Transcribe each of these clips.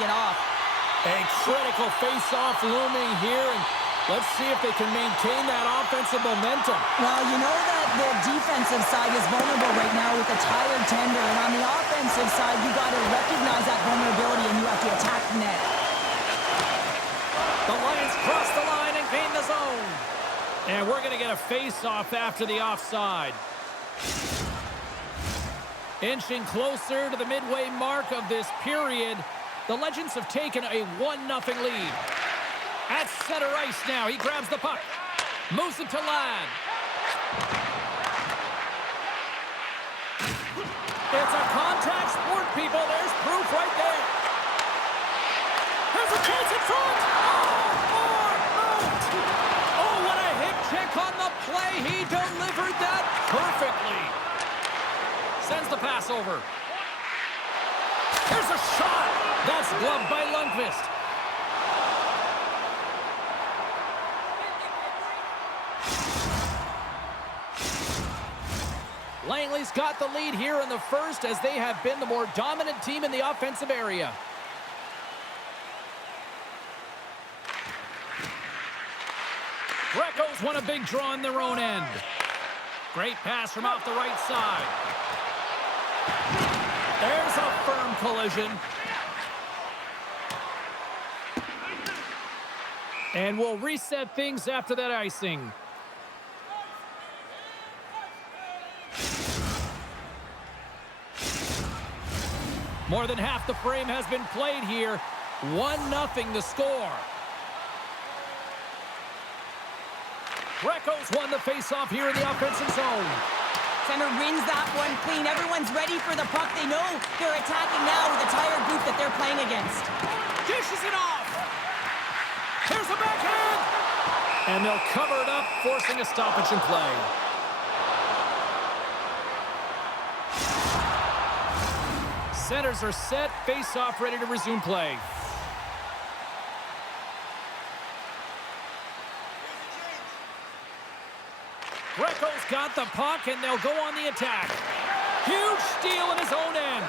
get off. A critical face-off looming here, and let's see if they can maintain that offensive momentum. Well, you know that the defensive side is vulnerable right now with a tired tender, and on the offensive side, you got to recognize that vulnerability and you have to attack the net. The Lions cross the line and gain the zone. And we're going to get a face-off after the offside. Inching closer to the midway mark of this period, the Legends have taken a 1-0 lead. At center ice now, he grabs the puck. Moves it to Ladd. It's a contact sport, people. There's proof right there. There's a chance in front. Oh, what a hip check on the play. He delivered that perfectly. Sends the pass over. Here's a shot. That's gloved by Lundqvist. Langley's got the lead here in the first as they have been the more dominant team in the offensive area. Greco's won a big draw on their own end. Great pass from off the right side. There's a firm collision. And we'll reset things after that icing. More than half the frame has been played here. 1-0 the score. Greco's won the faceoff here in the offensive zone. Center wins that one clean. Everyone's ready for the puck. They know they're attacking now with a tired group that they're playing against. Dishes it off. Here's a backhand. And they'll cover it up, forcing a stoppage in play. Centers are set. Face-off ready to resume play. Greco's got the puck, and they'll go on the attack. Huge steal in his own end.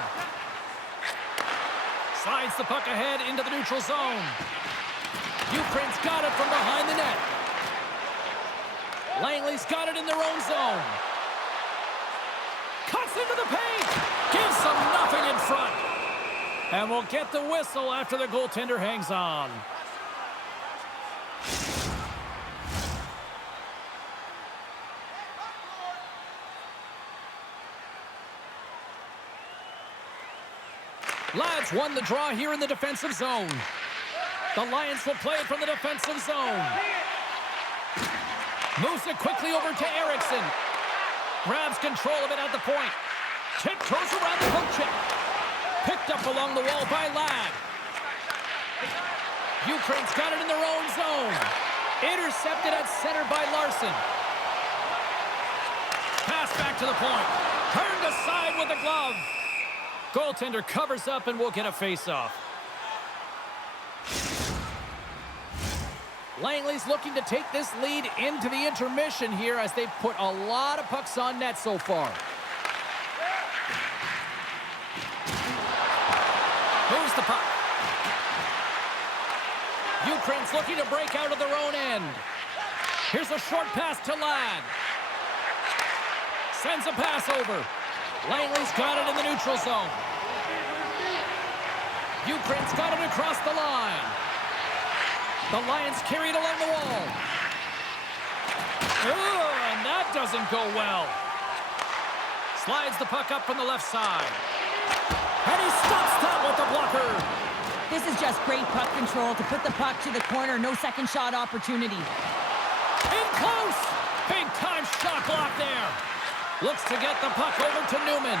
Slides the puck ahead into the neutral zone. Ukraine's got it from behind the net. Langley's got it in their own zone. Cuts into the paint. Gives them nothing in front. And we'll get the whistle after the goaltender hangs on. Ladd's won the draw here in the defensive zone. The Lions will play it from the defensive zone. Moves it quickly over to Eriksson. Grabs control of it at the point. Tiptoes around the hook check. Picked up along the wall by Ladd. Ukraine's got it in their own zone. Intercepted at center by Larson. Pass back to the point. Turned aside with the glove. Goaltender covers up and we'll get a face-off. Langley's looking to take this lead into the intermission here as they've put a lot of pucks on net so far. Moves the puck. Ukraine's looking to break out of their own end. Here's a short pass to Ladd. Sends a pass over. Langley's got it in the neutral zone. Ukraine's got it across the line. The Lions carry it along the wall. And that doesn't go well. Slides the puck up from the left side. And he stops that with the blocker. This is just great puck control to put the puck to the corner. No second shot opportunity. In close. Big time shot block there. Looks to get the puck over to Newman.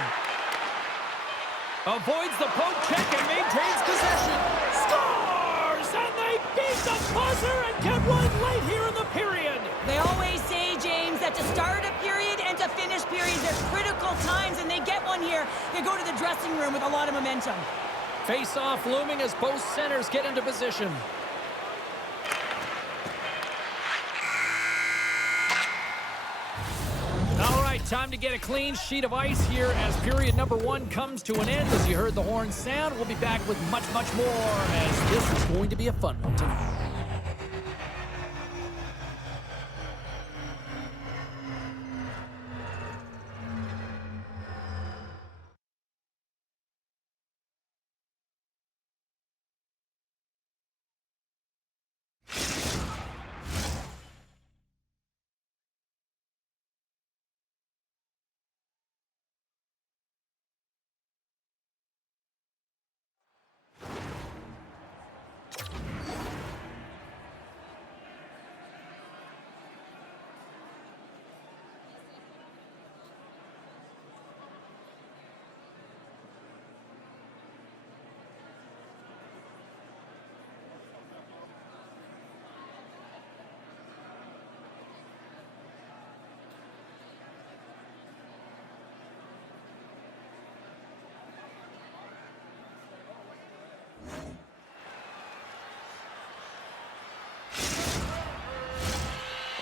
Avoids the poke check and maintains possession. Scores! And they beat the buzzer and get one late here in the period. They always say, James, that to start a period and to finish periods are critical times, and they get one here. They go to the dressing room with a lot of momentum. Face-off looming as both centers get into position. time to get a clean sheet of ice here as period number 1 comes to an end. As you heard the horn sound, we'll be back with much, much more as this is going to be a fun one tonight.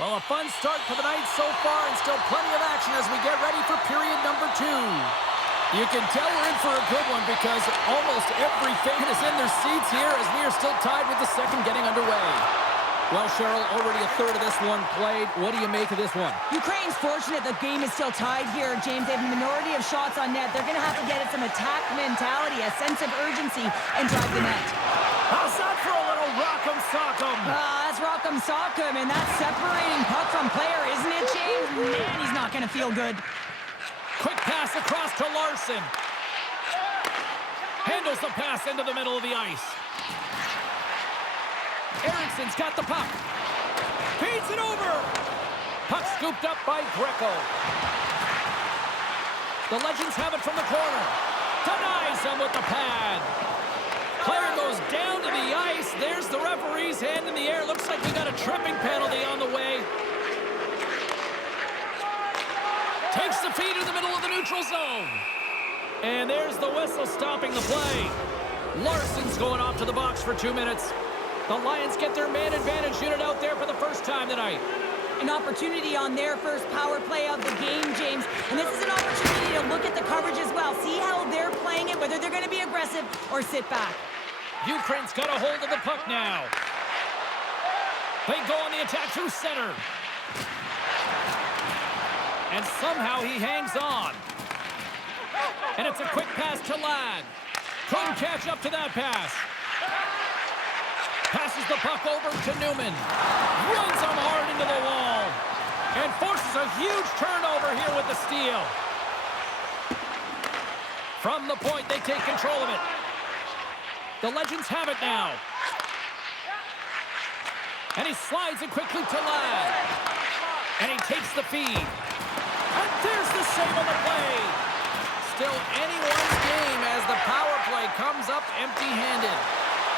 Well, a fun start for the night so far and still plenty of action as we get ready for period number 2. You can tell we're in for a good one because almost every fan is in their seats here as we are still tied with the second getting underway. Well, Cheryl, already a third of this one played. What do you make of this one? Ukraine's fortunate the game is still tied here, James. They have a minority of shots on net. They're going to have to get at some attack mentality, a sense of urgency, and drive the net. How's that for a little rock'em sock'em? That's rock'em sock'em, and that's separating puck from player, isn't it, James? Man, he's not going to feel good. Quick pass across to Larson. Handles the pass into the middle of the ice. Ericsson's got the puck. Feeds it over. Puck scooped up by Greco. The Legends have it from the corner. Denies him with the pad. Player goes down to the ice. There's the referee's hand in the air. Looks like we got a tripping penalty on the way. Takes the feed in the middle of the neutral zone. And there's the whistle stopping the play. Larson's going off to the box for 2 minutes. The Lions get their man advantage unit out there for the first time tonight. An opportunity on their first power play of the game, James. And this is an opportunity to look at the coverage as well. See how they're playing it, whether they're going to be aggressive or sit back. Ukraine's got a hold of the puck now. They go on the attack through center. And somehow he hangs on. And it's a quick pass to Ladd. Couldn't catch up to that pass. Passes the puck over to Newman. Runs him hard into the wall. And forces a huge turnover here with the steal. From the point, they take control of it. The Legends have it now. And he slides it quickly to Ladd. And he takes the feed. And there's the save on the play. Still anyone's game as the power play comes up empty-handed.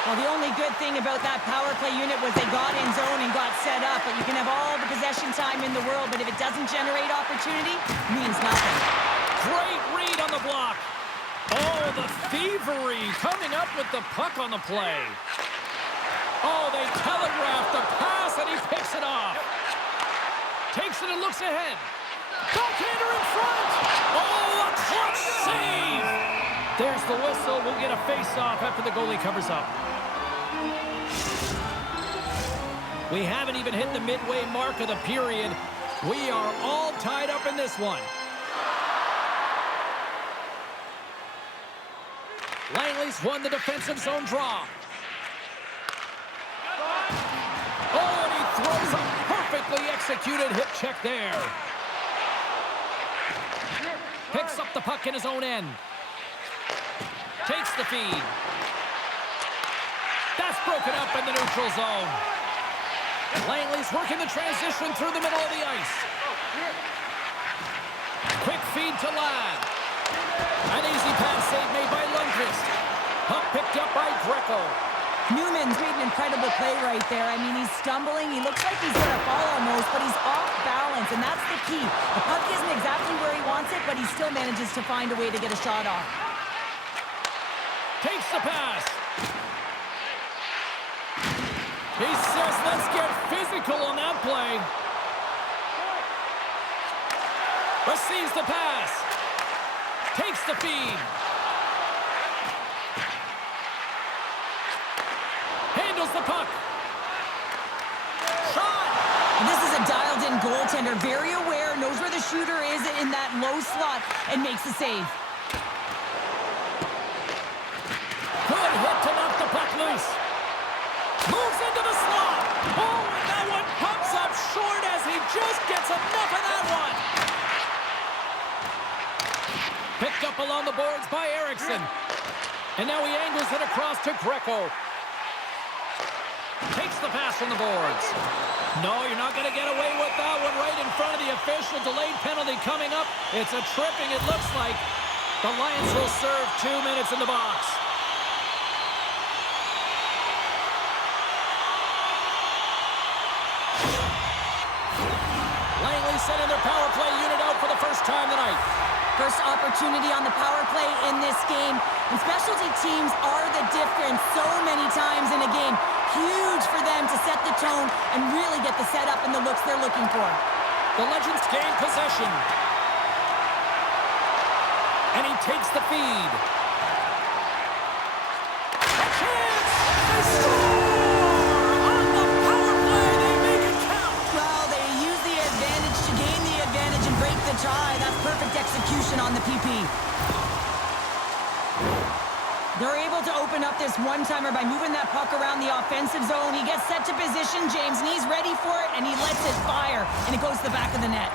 Well, the only good thing about that power play unit was they got in zone and got set up. But you can have all the possession time in the world, but if it doesn't generate opportunity, it means nothing. Great read on the block. Oh, the thievery coming up with the puck on the play. Oh, they telegraphed the pass, and he picks it off. Takes it and looks ahead. Backhander in front. Oh, a clutch save. There's the whistle. We'll get a face-off after the goalie covers up. We haven't even hit the midway mark of the period. We are all tied up in this one. Langley's won the defensive zone draw. Oh, and he throws a perfectly executed hip check there. Picks up the puck in his own end. Takes the feed. That's broken up in the neutral zone. Langley's working the transition through the middle of the ice. Quick feed to Ladd. An easy pass save made by Lundqvist. Puck picked up by Greco. Newman's made an incredible play right there. I mean, he's stumbling. He looks like he's going to fall almost, but he's off balance, and that's the key. The puck isn't exactly where he wants it, but he still manages to find a way to get a shot off. Takes the pass. He says, let's get physical on that play. Receives the pass. Takes the feed. Handles the puck. Shot! And this is a dialed-in goaltender, very aware, knows where the shooter is in that low slot, and makes the save. Good hit to knock the puck loose. Moves into the slot. Oh, and that one pumps up short as he just gets enough of that one. Picked up along the boards by Eriksson. And now he angles it across to Greco. Takes the pass from the boards. No, you're not going to get away with that one right in front of the official. Delayed penalty coming up. It's a tripping, it looks like. The Lions will serve 2 minutes in the box. Langley sending their power play unit out for the first time tonight. First opportunity on the power play in this game. And specialty teams are the difference so many times in a game. Huge for them to set the tone and really get the setup and the looks they're looking for. The Legends gain possession. And he takes the feed. A chance! They score! On the power play, they make it count! Well, they use the advantage to gain the advantage and break the tie. That's perfect execution on the PP. They're able to open up this one-timer by moving that puck around the offensive zone. He gets set to position, James, and he's ready for it, and he lets it fire, and it goes to the back of the net.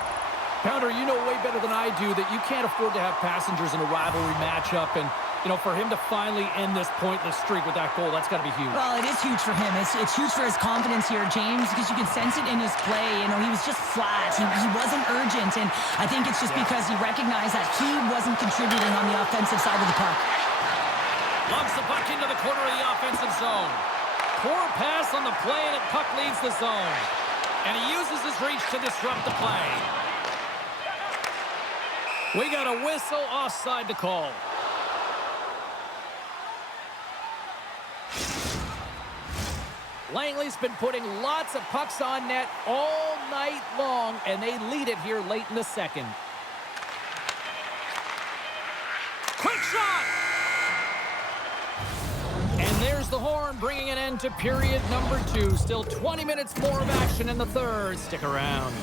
Pounder, you know way better than I do that you can't afford to have passengers in a rivalry matchup, and, you know, for him to finally end this pointless streak with that goal, that's got to be huge. Well, it is huge for him. It's huge for his confidence here, James, because you can sense it in his play. You know, he was just flat. He wasn't urgent, and I think it's just because he recognized that he wasn't contributing on the offensive side of the puck. Lumps the puck into the corner of the offensive zone. Poor pass on the play, and the puck leaves the zone. And he uses his reach to disrupt the play. We got a whistle offside to call. Langley's been putting lots of pucks on net all night long, and they lead it here late in the second. Quick shot! And there's the horn, bringing an end to period number 2. Still 20 minutes more of action in the third. Stick around.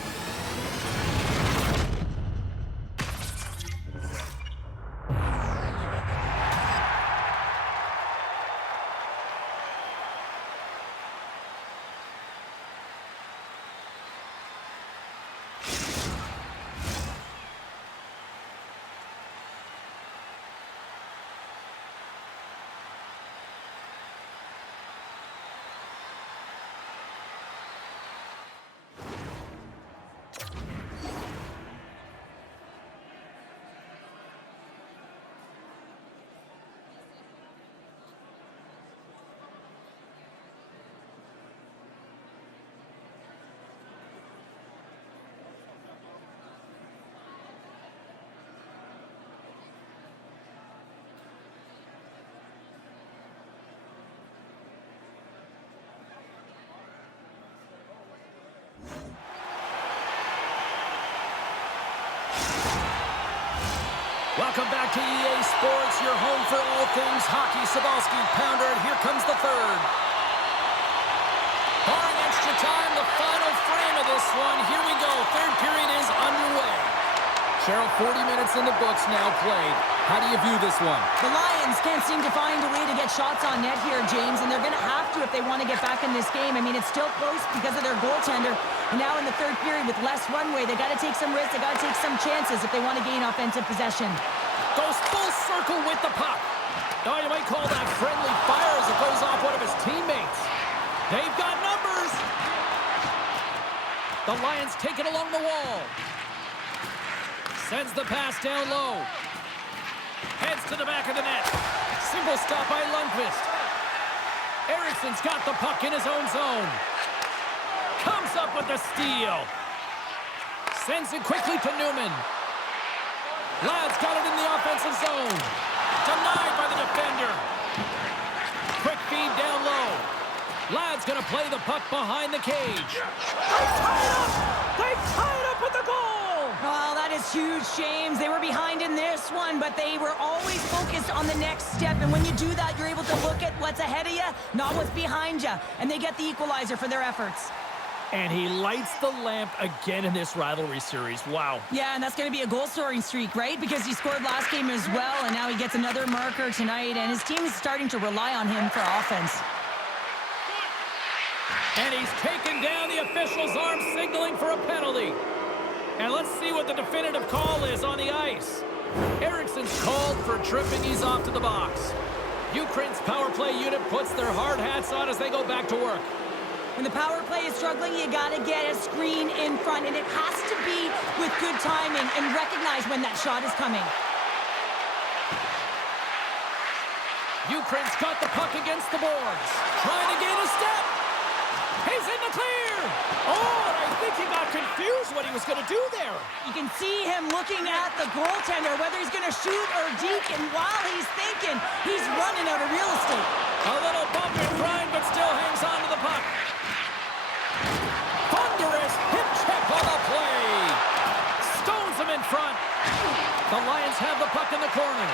Welcome back to EA Sports, your home for all things hockey. Sabalski, Pounder, and here comes the third. Barring extra time, the final frame of this one. Here we go. Third period is underway. Cheryl, 40 minutes in the books now played. How do you view this one? The Lions can't seem to find a way to get shots on net here, James, and they're going to have to if they want to get back in this game. I mean, it's still close because of their goaltender. And now in the third period with less runway, they got to take some risks. They got to take some chances if they want to gain offensive possession. Goes full circle with the puck. Oh, you might call that friendly fire as it goes off one of his teammates. They've got numbers. The Lions take it along the wall. Sends the pass down low. Heads to the back of the net. Simple stop by Lundqvist. Eriksson's got the puck in his own zone. Comes up with the steal. Sends it quickly to Newman. Ladd's got it in the offensive zone. Denied by the defender. Quick feed down low. Ladd's going to play the puck behind the cage. They tie it up! They tie it up with the goal! Oh, that is huge, James. They were behind in this one, but they were always focused on the next step. And when you do that, you're able to look at what's ahead of you, not what's behind you. And they get the equalizer for their efforts. And he lights the lamp again in this rivalry series. Wow. Yeah, and that's going to be a goal-scoring streak, right? Because he scored last game as well, and now he gets another marker tonight, and his team is starting to rely on him for offense. And he's taken down the official's arm, signaling for a penalty. And let's see what the definitive call is on the ice. Eriksson's called for tripping. He's off to the box. Ukraine's power play unit puts their hard hats on as they go back to work. When the power play is struggling, you got to get a screen in front, and it has to be with good timing and recognize when that shot is coming. Ukraine's got the puck against the boards. Trying to gain a step. He's in the clear. Oh, and I think he got confused what he was going to do there. You can see him looking at the goaltender, whether he's going to shoot or deke, and while he's thinking, he's running out of real estate. A little bump and grind, but still hangs on to the puck. Thunderous hip check on the play. Stones him in front. The Lions have the puck in the corner.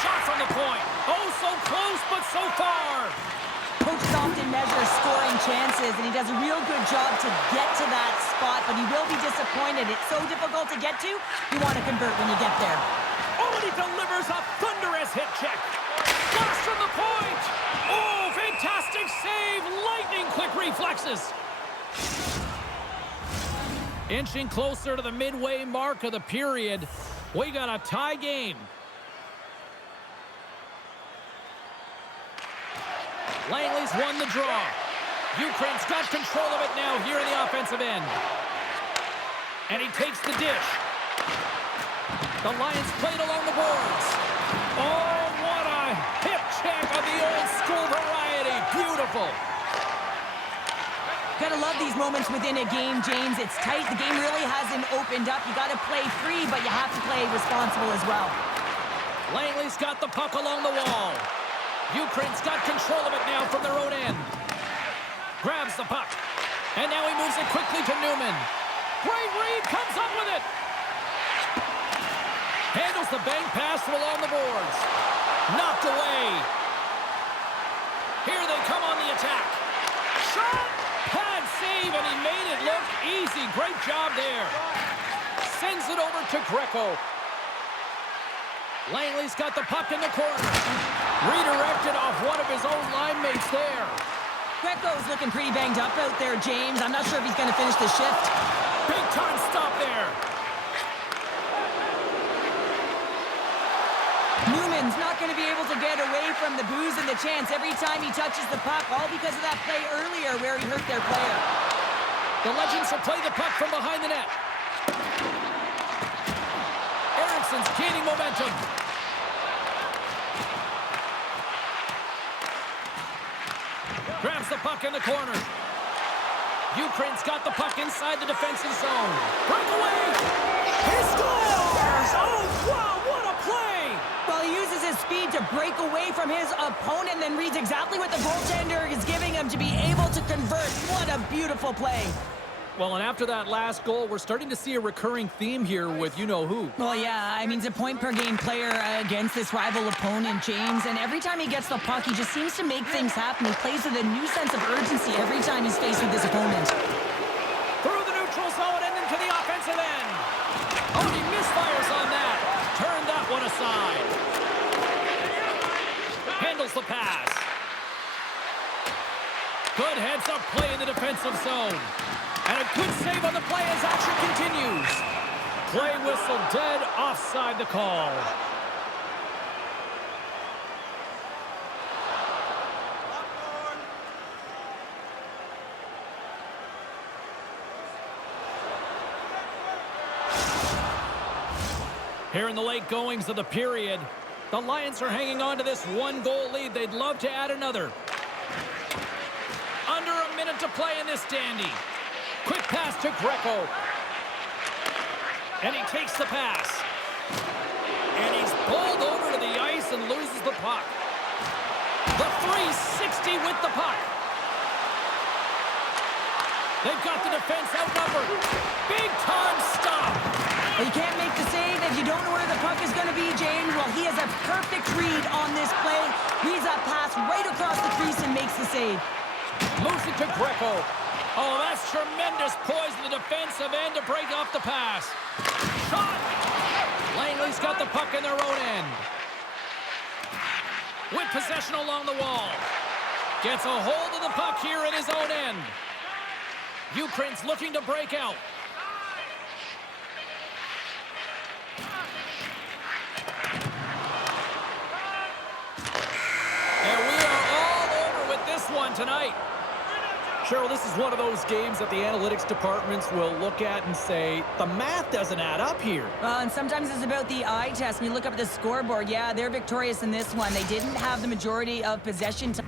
Shot from the point. Oh, so close, but so far. Coaches often measure scoring chances, and he does a real good job to get to that spot, but he will be disappointed. It's so difficult to get to, you want to convert when you get there. Oh, and he delivers a thunderous hit check. Flash from the point. Oh, fantastic save. Lightning quick reflexes. Inching closer to the midway mark of the period. We got a tie game. Langley's won the draw. Ukraine's got control of it now here in the offensive end. And he takes the dish. The Lions played along the boards. Oh, what a hip check of the old school variety. Beautiful. Gotta love these moments within a game, James. It's tight. The game really hasn't opened up. You gotta play free, but you have to play responsible as well. Langley's got the puck along the wall. Ukraine's got control of it now from their own end. Grabs the puck. And now he moves it quickly to Newman. Great read, comes up with it. Handles the bank pass from along the boards. Knocked away. Here they come on the attack. Shot! Pad save, and he made it look easy. Great job there. Sends it over to Greco. Langley's got the puck in the corner. Redirected off one of his own line mates there. Greco's looking pretty banged up out there, James. I'm not sure if he's going to finish the shift. Big time stop there. Newman's not going to be able to get away from the booze and the chance every time he touches the puck, all because of that play earlier where he hurt their player. The Legends will play the puck from behind the net. Eriksson's gaining momentum. Grabs the puck in the corner. Ukraine's got the puck inside the defensive zone. Breakaway! He scores! Oh, wow, what a play! Well, he uses his speed to break away from his opponent, then reads exactly what the goaltender is giving him to be able to convert. What a beautiful play. Well, and after that last goal, we're starting to see a recurring theme here with you-know-who. Well, yeah, I mean, he's a point-per-game player against this rival opponent, James, and every time he gets the puck, he just seems to make things happen. He plays with a new sense of urgency every time he's faced with this opponent. Through the neutral zone and into the offensive end. Oh, he misfires on that. Turned that one aside. Handles the pass. Good heads-up play in the defensive zone. And a good save on the play as action continues. Play whistle dead, offside the call. Here in the late goings of the period, the Lions are hanging on to this one-goal lead. They'd love to add another. Under a minute to play in this dandy. Quick pass to Greco. And he takes the pass. And he's bowled over to the ice and loses the puck. The 360 with the puck. They've got the defense outnumbered. Big-time stop. Well, you can't make the save if you don't know where the puck is going to be, James. Well, he has a perfect read on this play. Reads that pass right across the crease and makes the save. Moves it to Greco. Oh, that's tremendous poise in the defensive end to break off the pass. Shot! Langley's got the puck in their own end. With possession along the wall. Gets a hold of the puck here in his own end. Ukraine's looking to break out. And we are all over with this one tonight. Cheryl, this is one of those games that the analytics departments will look at and say, the math doesn't add up here. Well, and sometimes it's about the eye test. When you look up at the scoreboard, yeah, they're victorious in this one. They didn't have the majority of possession time.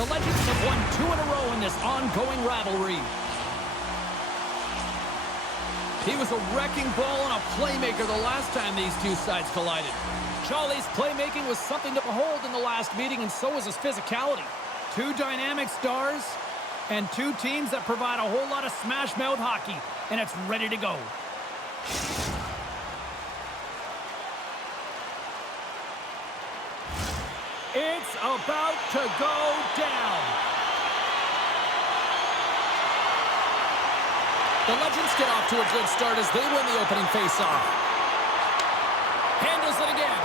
The Legends have won 2 in a row in this ongoing rivalry. He was a wrecking ball and a playmaker the last time these two sides collided. Jolly's playmaking was something to behold in the last meeting, and so was his physicality. 2 dynamic stars and 2 teams that provide a whole lot of smash-mouth hockey, and it's ready to go. It's about to go down. The Legends get off to a good start as they win the opening faceoff. Handles it again.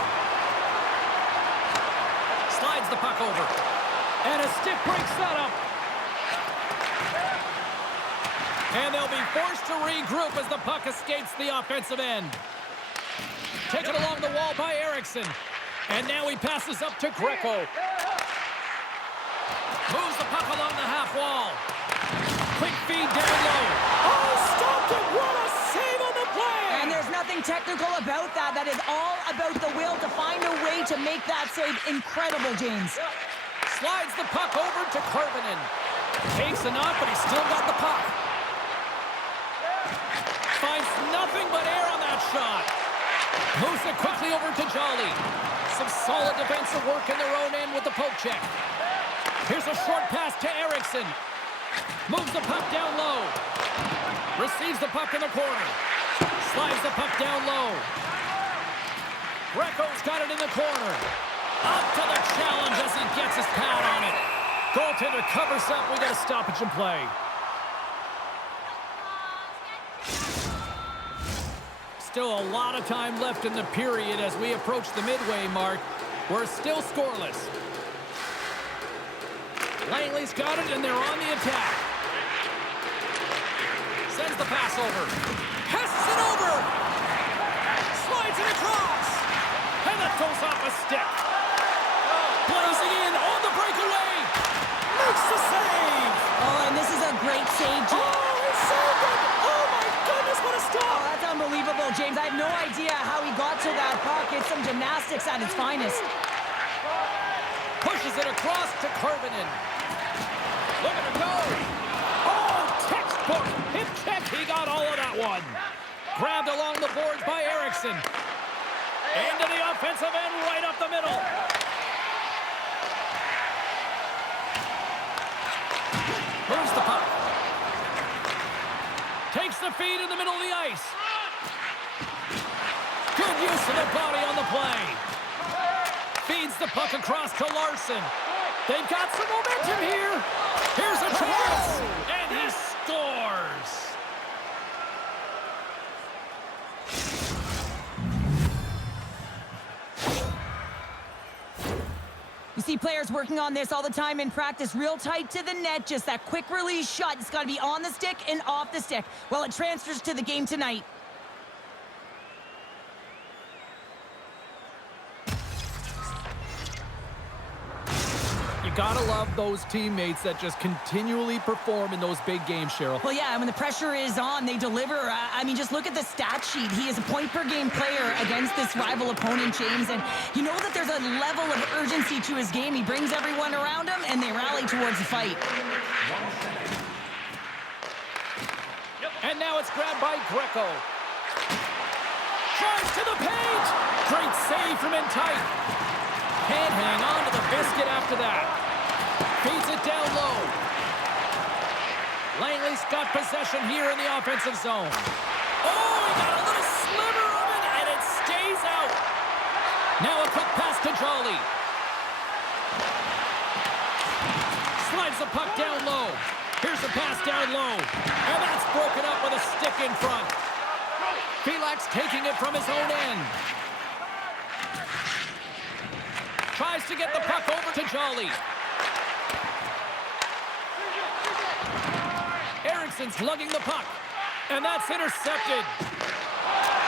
Slides the puck over. And a stick breaks that up. And they'll be forced to regroup as the puck escapes the offensive end. Taken along the wall by Eriksson. And now he passes up to Greco. Moves the puck along the half wall. Quick feed down low. Oh, stopped it! What a save on the play! And there's nothing technical about that. That is all about the will to find a way to make that save incredible, James. Slides the puck over to Karvinen. Takes enough, but he's still got the puck. Finds nothing but air on that shot. Moves it quickly over to Jolly. Some solid defensive work in their own end with the poke check. Here's a short pass to Eriksson. Moves the puck down low. Receives the puck in the corner. Slides the puck down low. Greco's got it in the corner. Up to the challenge as he gets his pad on it. Goaltender covers up. We got a stoppage in play. Still a lot of time left in the period as we approach the midway mark. We're still scoreless. Langley's got it, and they're on the attack. Sends the pass over. Passes it over. Slides it across. And that goes off a stick. Blazing in on the breakaway. Makes the save. Oh, and this is a great save, James. Oh, he saved it. Oh, my goodness, what a Oh, stop. that's unbelievable, James. I have no idea how he got to that puck. It's some gymnastics at its finest. Pushes it across to Karvinen. Look at him go. Oh, textbook. Hip check. He got all of that one. Grabbed along the boards by Eriksson. Into the offensive end, right up the middle. Moves the puck. Takes the feed in the middle of the ice. Good use of the body on the play. Feeds the puck across to Larson. They've got some momentum here. Here's a chance. And he scores. You see players working on this all the time in practice, real tight to the net, just that quick release shot. It's got to be on the stick and off the stick. Well, it transfers to the game tonight. You gotta love those teammates that just continually perform in those big games, Cheryl. Well, yeah, when the pressure is on, they deliver. I mean, just look at the stat sheet. He is a point-per-game player against this rival opponent, James, and you know that there's a level of urgency to his game. He brings everyone around him, and they rally towards the fight. And now it's grabbed by Greco. Drives to the paint. Great save from in tight. Can't hang on to the biscuit after that. Feeds it down low. Langley's got possession here in the offensive zone. Oh, he got a little sliver of it, and it stays out. Now a quick pass to Jolly. Slides the puck down low. Here's a pass down low. And that's broken up with a stick in front. Felix taking it from his own end. Tries to get the puck over to Jolly. Eriksson's lugging the puck. And that's intercepted.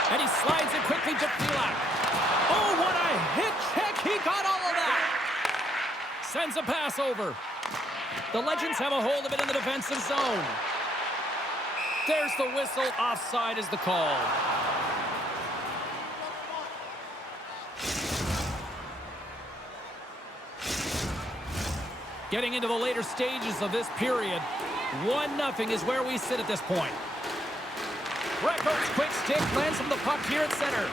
And he slides it quickly to Felix. Oh, what a hit check. He got all of that. Sends a pass over. The Legends have a hold of it in the defensive zone. There's the whistle. Offside is the call. Getting into the later stages of this period, 1-0 is where we sit at this point. Greco's quick stick lands from the puck here at center.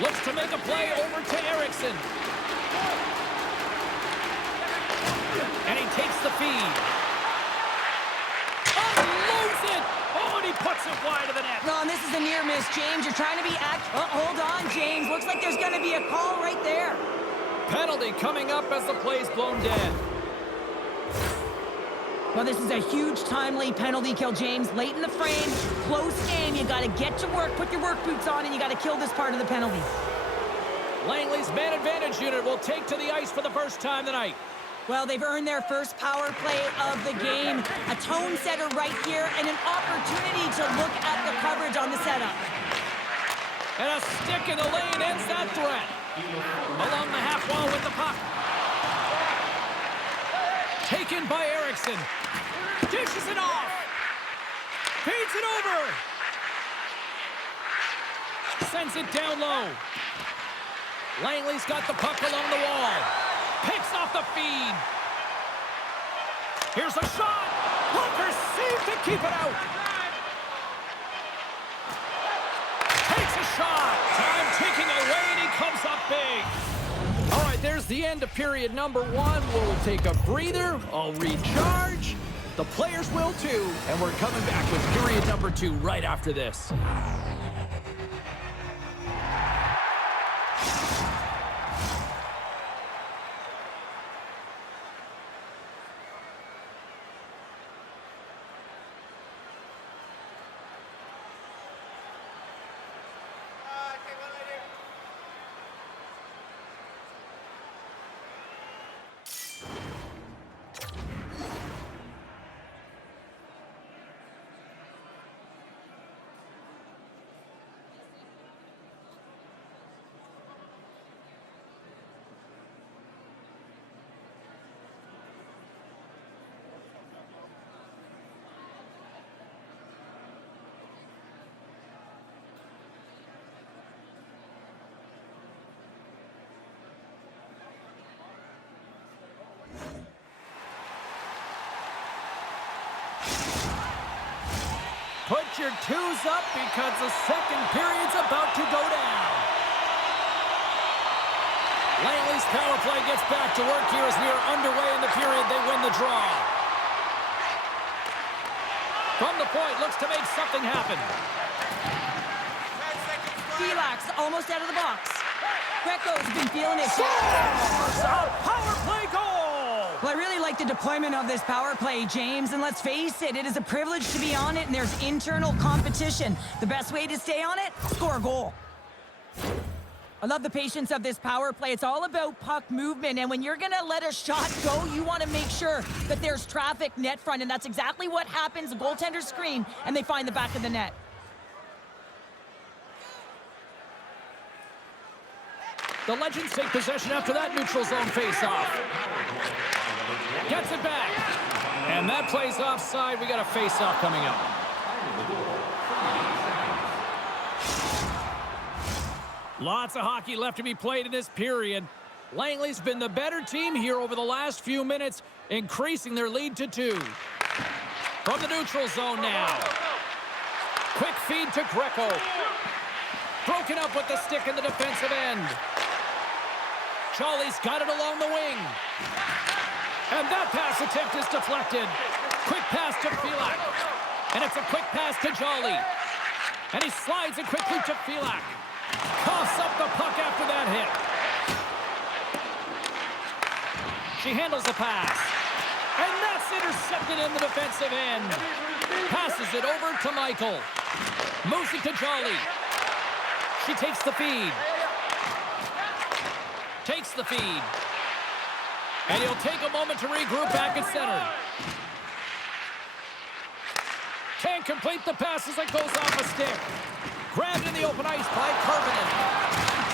Looks to make a play over to Eriksson. And he takes the feed. Unloads it! Oh, and he puts it wide of the net. No, and this is a near miss, James. You're trying to be hold on, James. Looks like there's going to be a call right there. Penalty coming up as the play's blown dead. Well, this is a huge timely penalty kill, James. Late in the frame, close game. You got to get to work, put your work boots on, and you got to kill this part of the penalty. Langley's man advantage unit will take to the ice for the first time tonight. Well, they've earned their first power play of the game. A tone setter right here and an opportunity to look at the coverage on the setup. And a stick in the lane ends that threat. Along the half wall with the puck. Taken by Eriksson. Dishes it off. Feeds it over. Sends it down low. Langley's got the puck along the wall. Picks off the feed. Here's a shot. Hooker saved to keep it out. Takes a shot. Time ticking away, and he comes up big. All right, there's the end of period number 1. We'll take a breather. I'll recharge. The players will too. And we're coming back with period number 2 right after this. Put your twos up because the second period's about to go down. Langley's power play gets back to work here as we are underway in the period. They win the draw. From the point, looks to make something happen. Felix almost out of the box. Greco's been feeling it. Scores! A power play goal! Well, I really like the deployment of this power play, James. And let's face it, it is a privilege to be on it, and there's internal competition. The best way to stay on it, score a goal. I love the patience of this power play. It's all about puck movement, and when you're going to let a shot go, you want to make sure that there's traffic net front, and that's exactly what happens. The goaltender screen, and they find the back of the net. The Legends take possession after that neutral zone face-off. Gets it back. And that plays offside. We got a face-off coming up. Lots of hockey left to be played in this period. Langley's been the better team here over the last few minutes, increasing their lead to 2. From the neutral zone now. Quick feed to Greco. Broken up with the stick in the defensive end. Charlie's got it along the wing. And that pass attempt is deflected. Quick pass to Felak. And it's a quick pass to Jolly. And he slides it quickly to Felak. Coughs up the puck after that hit. She handles the pass. And that's intercepted in the defensive end. Passes it over to Michael. Moves it to Jolly. She takes the feed. Takes the feed. And he'll take a moment to regroup back at center. Can't complete the pass as it goes off a stick. Grabbed in the open ice by Karvinen.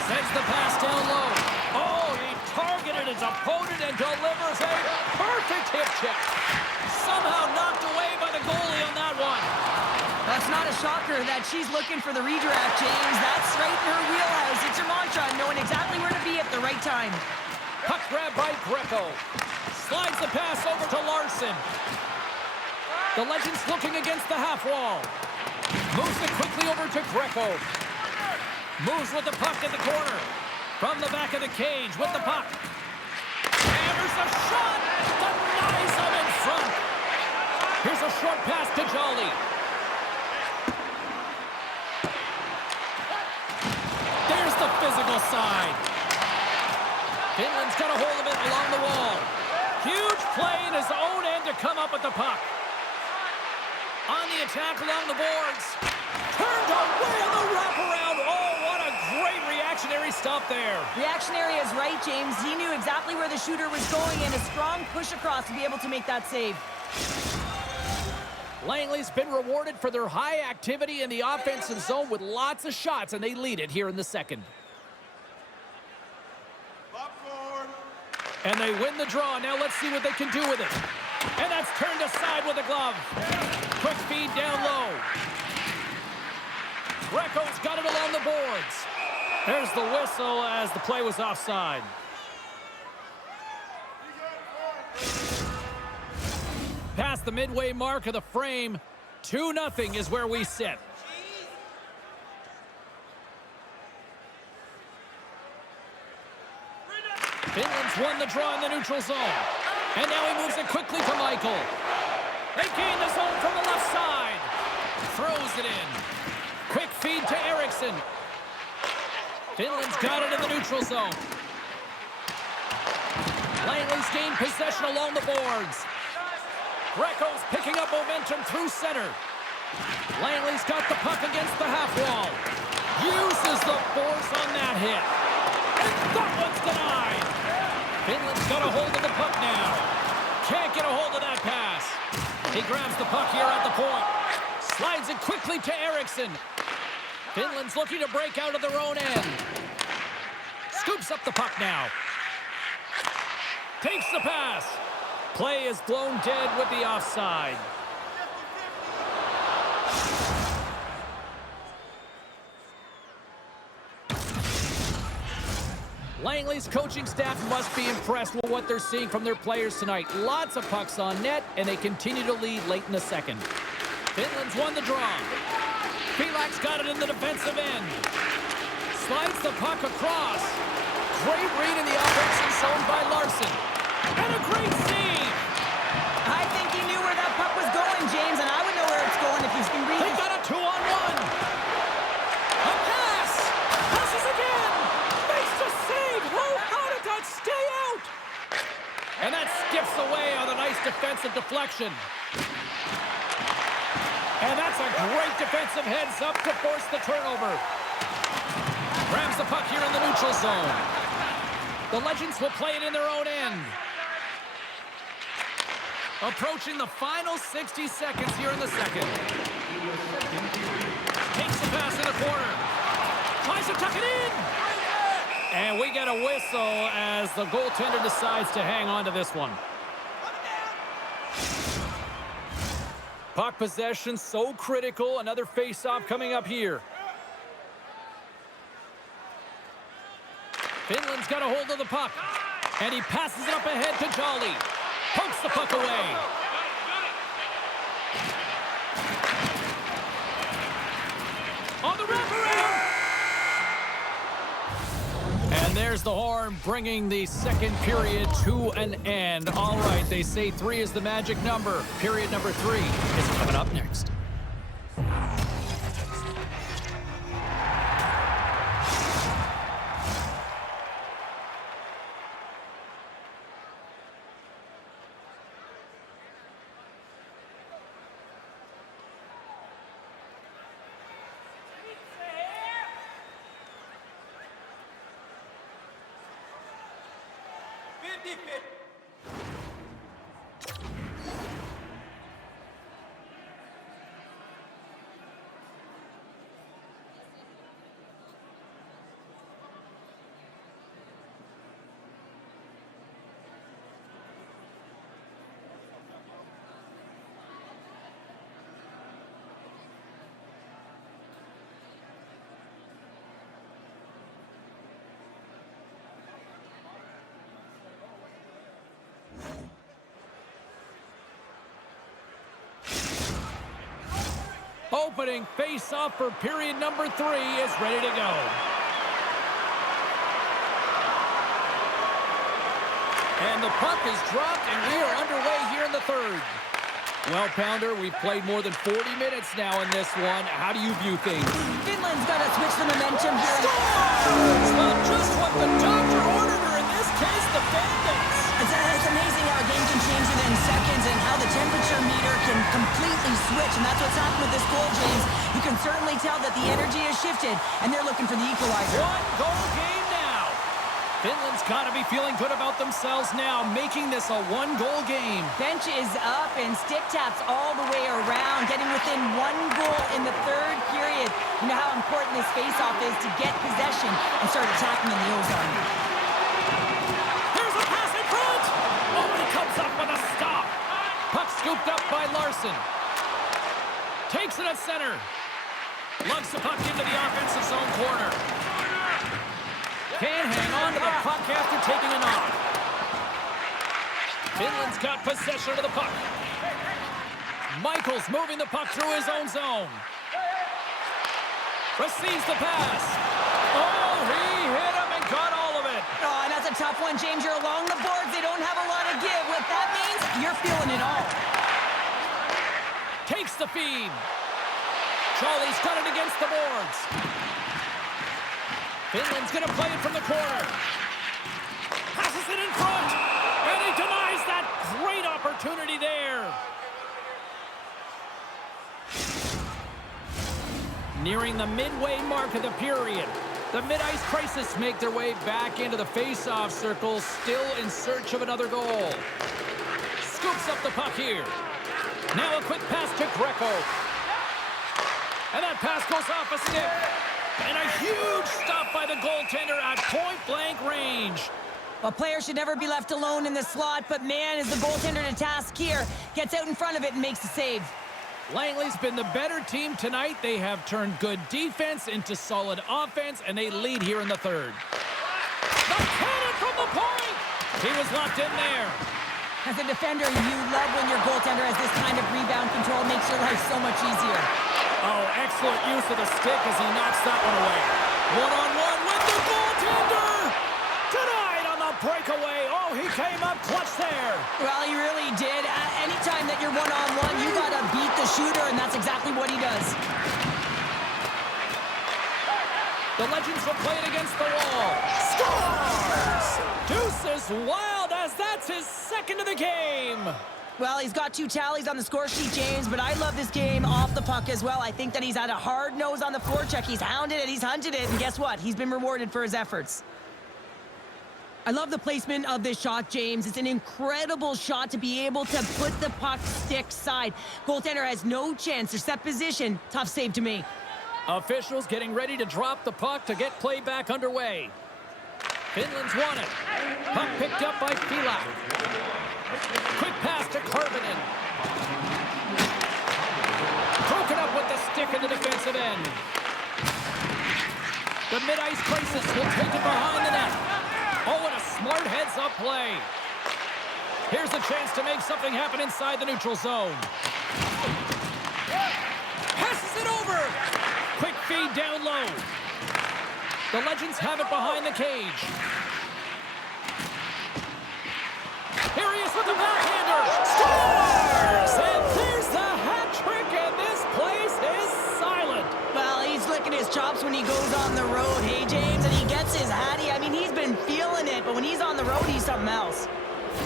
Sends the pass down low. Oh, he targeted his opponent and delivers a perfect hip check. Somehow knocked away by the goalie on that one. That's not a shocker that she's looking for the redraft, James. That's right in her wheelhouse. It's her mantra, knowing exactly where to be at the right time. Puck grab by Greco. Slides the pass over to Larson. The Legends looking against the half wall. Moves it quickly over to Greco. Moves with the puck in the corner. From the back of the cage with the puck. Hammers a shot. Denies him in front. Here's a short pass to Jolly. There's the physical side. Finland's got a hold of it along the wall. Huge play in his own end to come up with the puck. On the attack along the boards. Turned away on the wraparound. Oh, what a great reactionary stop there. Reactionary is right, James. He knew exactly where the shooter was going and a strong push across to be able to make that save. Langley's been rewarded for their high activity in the offensive zone with lots of shots, and they lead it here in the second. And they win the draw. Now let's see what they can do with it. And that's turned aside with a glove. Quick feed down low. Greco's got it along the boards. There's the whistle as the play was offside. Past the midway mark of the frame, 2-0 is where we sit. Finland's won the draw in the neutral zone. And now he moves it quickly to Michael. They gain the zone from the left side. Throws it in. Quick feed to Eriksson. Finland's got it in the neutral zone. Langley's gained possession along the boards. Greco's picking up momentum through center. Langley's got the puck against the half wall. Uses the force on that hit. And that one's denied. Finland's got a hold of the puck now. Can't get a hold of that pass. He grabs the puck here at the point. Slides it quickly to Eriksson. Finland's looking to break out of their own end. Scoops up the puck now. Takes the pass. Play is blown dead with the offside. Langley's coaching staff must be impressed with what they're seeing from their players tonight. Lots of pucks on net, and they continue to lead late in the second. Finland's won the draw. Pilak's got it in the defensive end. Slides the puck across. Great read in the offensive zone by Larson. And a great save. I think he knew where that puck was going, James, and I would know where it's going if he's been reading. They got a 2-on-1. A pass. Passes again. Makes the save. How did that stay out? And that skips away on a nice defensive deflection. And that's a great defensive heads up to force the turnover. Grabs the puck here in the neutral zone. The Legends will play it in their own end. Approaching the final 60 seconds here in the second. Takes the pass in the corner. Tries to tuck it in. And we get a whistle as the goaltender decides to hang on to this one. Puck possession so critical. Another face-off coming up here. Finland's got a hold of the puck. And he passes it up ahead to Jolly. Pokes the puck away. On the wraparound. And there's the horn bringing the second period to an end. All right, they say 3 is the magic number. Period number 3 is coming up next. opening face-off for period number 3 is ready to go. And the puck is dropped, and we are underway here in the third. Well, Pounder, we've played more than 40 minutes now in this one. How do you view things? Finland's got to switch the momentum here. Well, just what the doctor ordered her, in this case, the bandits. It's amazing how a game can change within seconds and how the temperature meter can completely switch, and that's what's happened with this goal, James. You can certainly tell that the energy has shifted, and they're looking for the equalizer. One-goal game now. Finland's got to be feeling good about themselves now, making this a one-goal game. Bench is up and stick taps all the way around, getting within 1 goal in the third period. You know how important this face-off is to get possession and start attacking in the O-zone. Here's a pass in front! Oh, and he comes up with a stop. Puck scooped up by Larson. Takes it at center. Lugs the puck into the offensive zone corner. Can't hang on to the puck after taking a knock. Finland's got possession of the puck. Michaels moving the puck through his own zone. Receives the pass. Oh, he hit him and got all of it. Oh, and that's a tough one, James. You're along the boards. They don't have a lot of give. What that means, you're feeling it all. Takes the feed. Charlie's got it against the boards. Finland's going to play it from the corner. Passes it in front. And he denies that great opportunity there. Nearing the midway mark of the period. The mid-ice crisis make their way back into the face-off circle, still in search of another goal. Scoops up the puck here. Now a quick pass to Greco. And that pass goes off a stick. And a huge stop by the goaltender at point-blank range. A player should never be left alone in the slot, but man, is the goaltender to task here. Gets out in front of it and makes the save. Langley's been the better team tonight. They have turned good defense into solid offense, and they lead here in the third. The cannon from the point! He was locked in there. As a defender, you love when your goaltender has this kind of rebound control. Makes your life so much easier. Oh, excellent use of the stick as he knocks that one away. One-on-one with the goaltender! Denied on the breakaway. Oh, he came up clutch there. Well, he really did. Anytime that you're one-on-one, you got to beat the shooter, and that's exactly what he does. The Legends will play it against the wall. Scores! Deuces wild as that's his second of the game. Well, he's got 2 tallies on the score sheet, James, but I love this game off the puck as well. I think that he's had a hard nose on the forecheck. He's hounded it, he's hunted it, and guess what? He's been rewarded for his efforts. I love the placement of this shot, James. It's an incredible shot to be able to put the puck stick side. Goaltender has no chance. They're set position. Tough save to me. Officials getting ready to drop the puck to get play back underway. Finland's won it. Puck picked up by Fila. Quick pass to Karvinen. Broken up with the stick in the defensive end. The mid-ice crisis will take it behind the net. Oh, and a smart heads-up play. Here's a chance to make something happen inside the neutral zone. Passes it over. Quick feed down low. The Legends have it behind the cage. Here he is with the backhander. Scores! And there's the hat trick, and this place is silent. Well, he's licking his chops when he goes on the road, hey, James, and he gets his hattie. I mean, he's been feeling it, but when he's on the road, he's something else.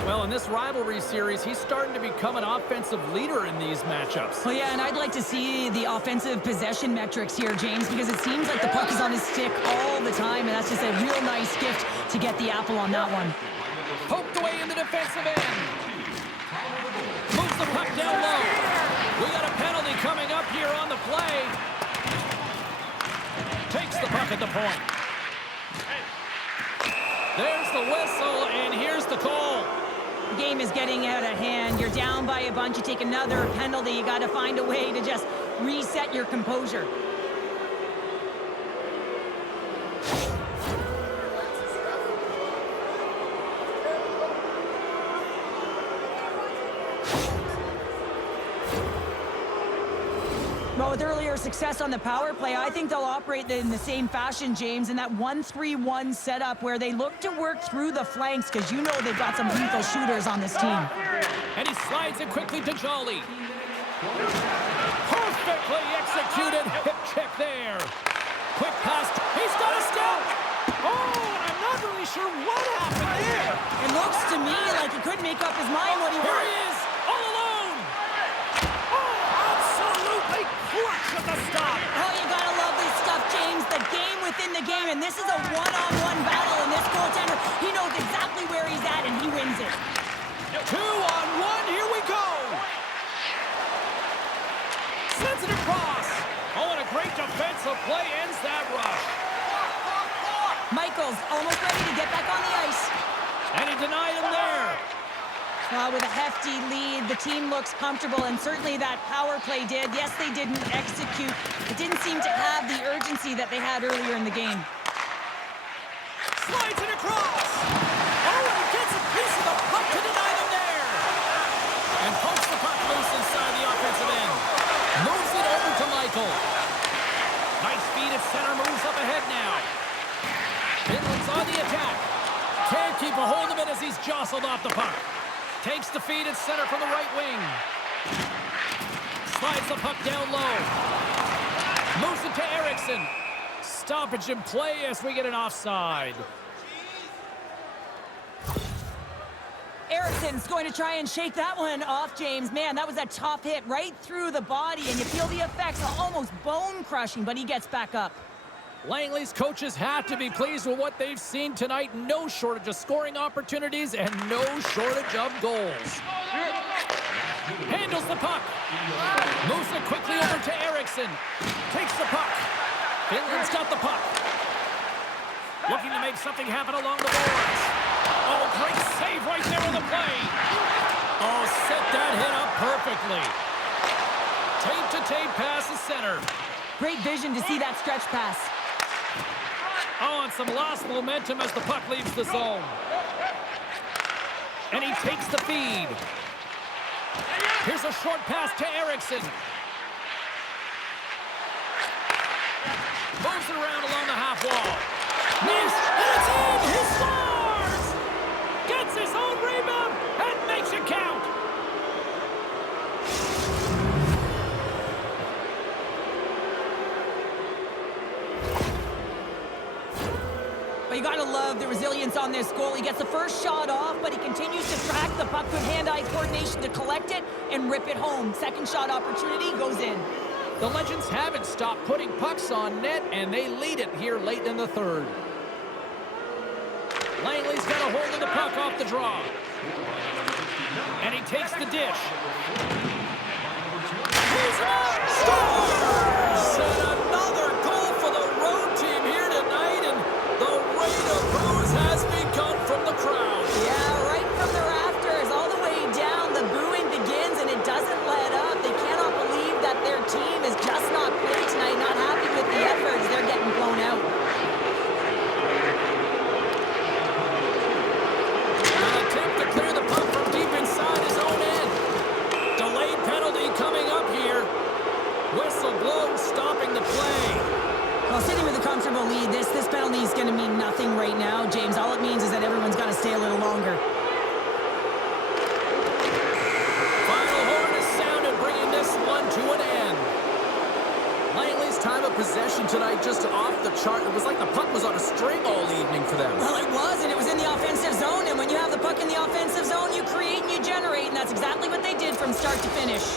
Well, in this rivalry series, he's starting to become an offensive leader in these matchups. Well, yeah, and I'd like to see the offensive possession metrics here, James, because it seems like the puck is on his stick all the time, and that's just a real nice gift to get the apple on that one. Poked away in the defensive end. Moves the puck down low. We got a penalty coming up here on the play. Takes the puck at the point. There's the whistle, and here's the call. The game is getting out of hand. You're down by a bunch. You take another penalty. You got to find a way to just reset your composure. Well, with earlier success on the power play, I think they'll operate in the same fashion, James, in that 1-3-1 setup where they look to work through the flanks because you know they've got some lethal shooters on this team. And he slides it quickly to Jolly. Perfectly executed hip check there. Quick pass. He's got a scout. Oh, I'm not really sure what happened there. It looks to me like he couldn't make up his mind what he Here wanted. he is, all alone. Oh, absolutely crushed at the stop. Oh, you gotta love this stuff, James. The game within the game, and this is a one-on-one battle, and this goaltender, he knows exactly where he's at, and he wins it. 2-on-1, here we go. Sends it across. Oh, and a great defensive play ends that rush. Michael's almost ready to get back on the ice. And he denied him there. With a hefty lead, the team looks comfortable, and certainly that power play did. Yes, they didn't execute. It didn't seem to have the urgency that they had earlier in the game. Slides it across. Oh, and he gets a piece of the puck to deny them there. And pokes the puck loose inside the offensive end. Moves it over to Michael. Nice feed at center, moves up ahead now. Finland's on the attack. Can't keep a hold of it as he's jostled off the puck. Takes the feed at center from the right wing. Slides the puck down low. Moves it to Eriksson. Stoppage in play as we get an offside. Eriksson's going to try and shake that one off, James. Man, that was a tough hit right through the body, and you feel the effects, almost bone-crushing, but he gets back up. Langley's coaches have to be pleased with what they've seen tonight. No shortage of scoring opportunities and no shortage of goals. Handles the puck. Moves it quickly over to Eriksson. Takes the puck. Finland's got the puck. Looking to make something happen along the boards. Oh, great save right there on the play. Oh, set that hit up perfectly. Tape-to-tape pass is center. Great vision to see that stretch pass. Oh, and some lost momentum as the puck leaves the zone. And he takes the feed. Here's a short pass to Eriksson. Moves it around along the half wall. Nice, and it's in! He scores! Gets his own rebound and makes it count. But you gotta love the resilience on this goal. He gets the first shot off, but he continues to track the puck with hand-eye coordination to collect it and rip it home. Second shot opportunity goes in. The Legends haven't stopped putting pucks on net, and they lead it here late in the third. Langley's got a hold of the puck off the draw. And he takes the dish. He's out! Scores! And another goal for the road team here tonight, and the rain of boos has begun from the crowd. Yeah, right from the rafters, all the way down, the booing begins, and it doesn't let up. They cannot believe that their team is just not playing tonight, not happy with the efforts. They're getting blown out. An attempt to clear the puck from deep inside his own end. Delayed penalty coming up here. Whistle blown, stopping the play. Well, sitting with a comfortable lead, this penalty is going to mean nothing right now, James. All it means is that everyone's got to stay a little longer. Final horn is sounded, bringing this one to an end. Langley's time of possession tonight just off the chart. It was like the puck was on a string all evening for them. Well, it was, and it was in the offensive zone, and when you have the puck in the offensive zone, you create and you generate, and that's exactly what they did from start to finish.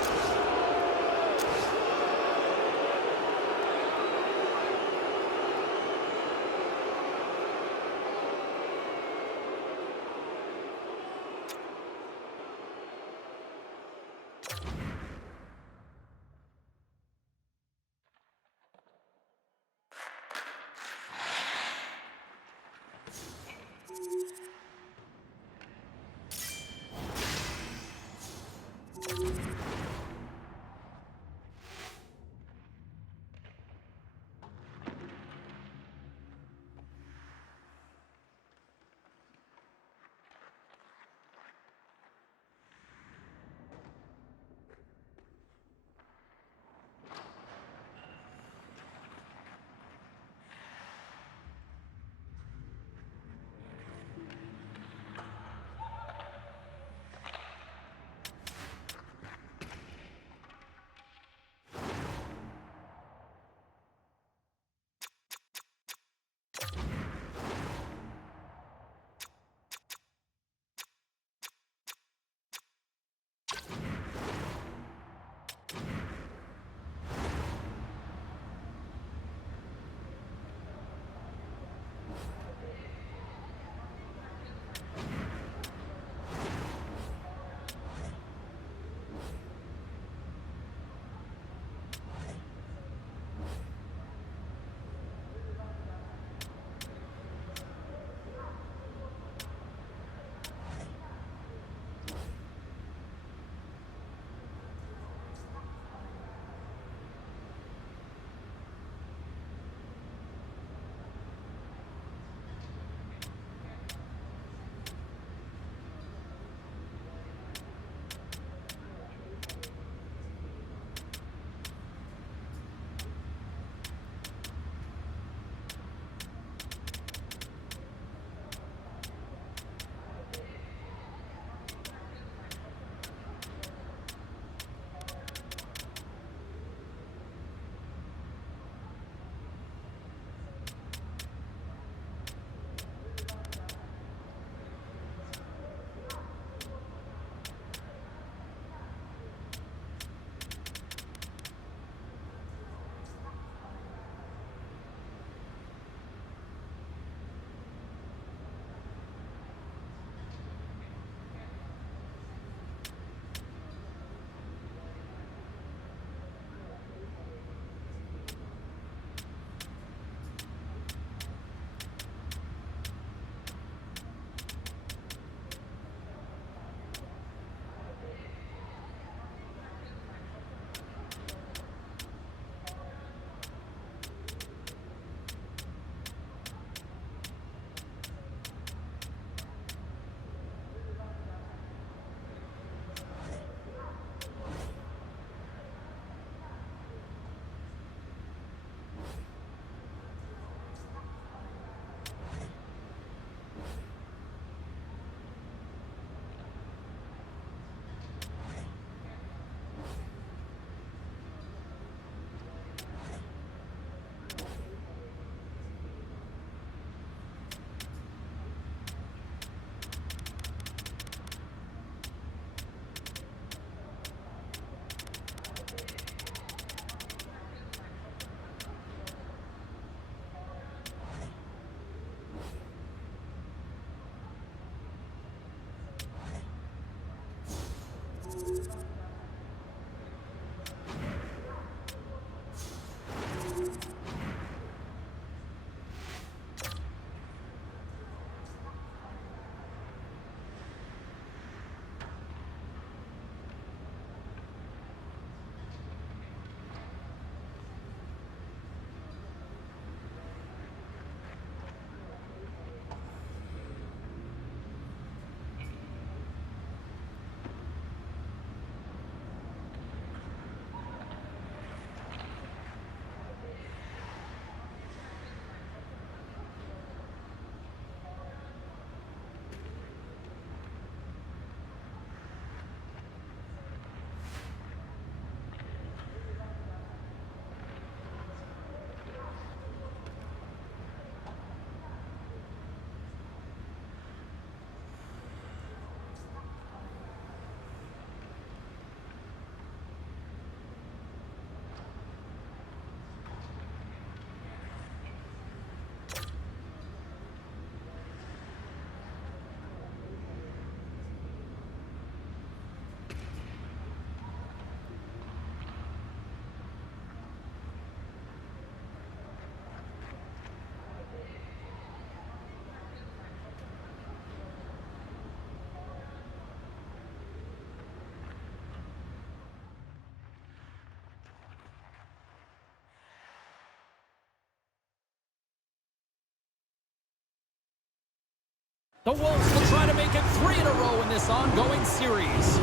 The Wolves will try to make it 3 in a row in this ongoing series.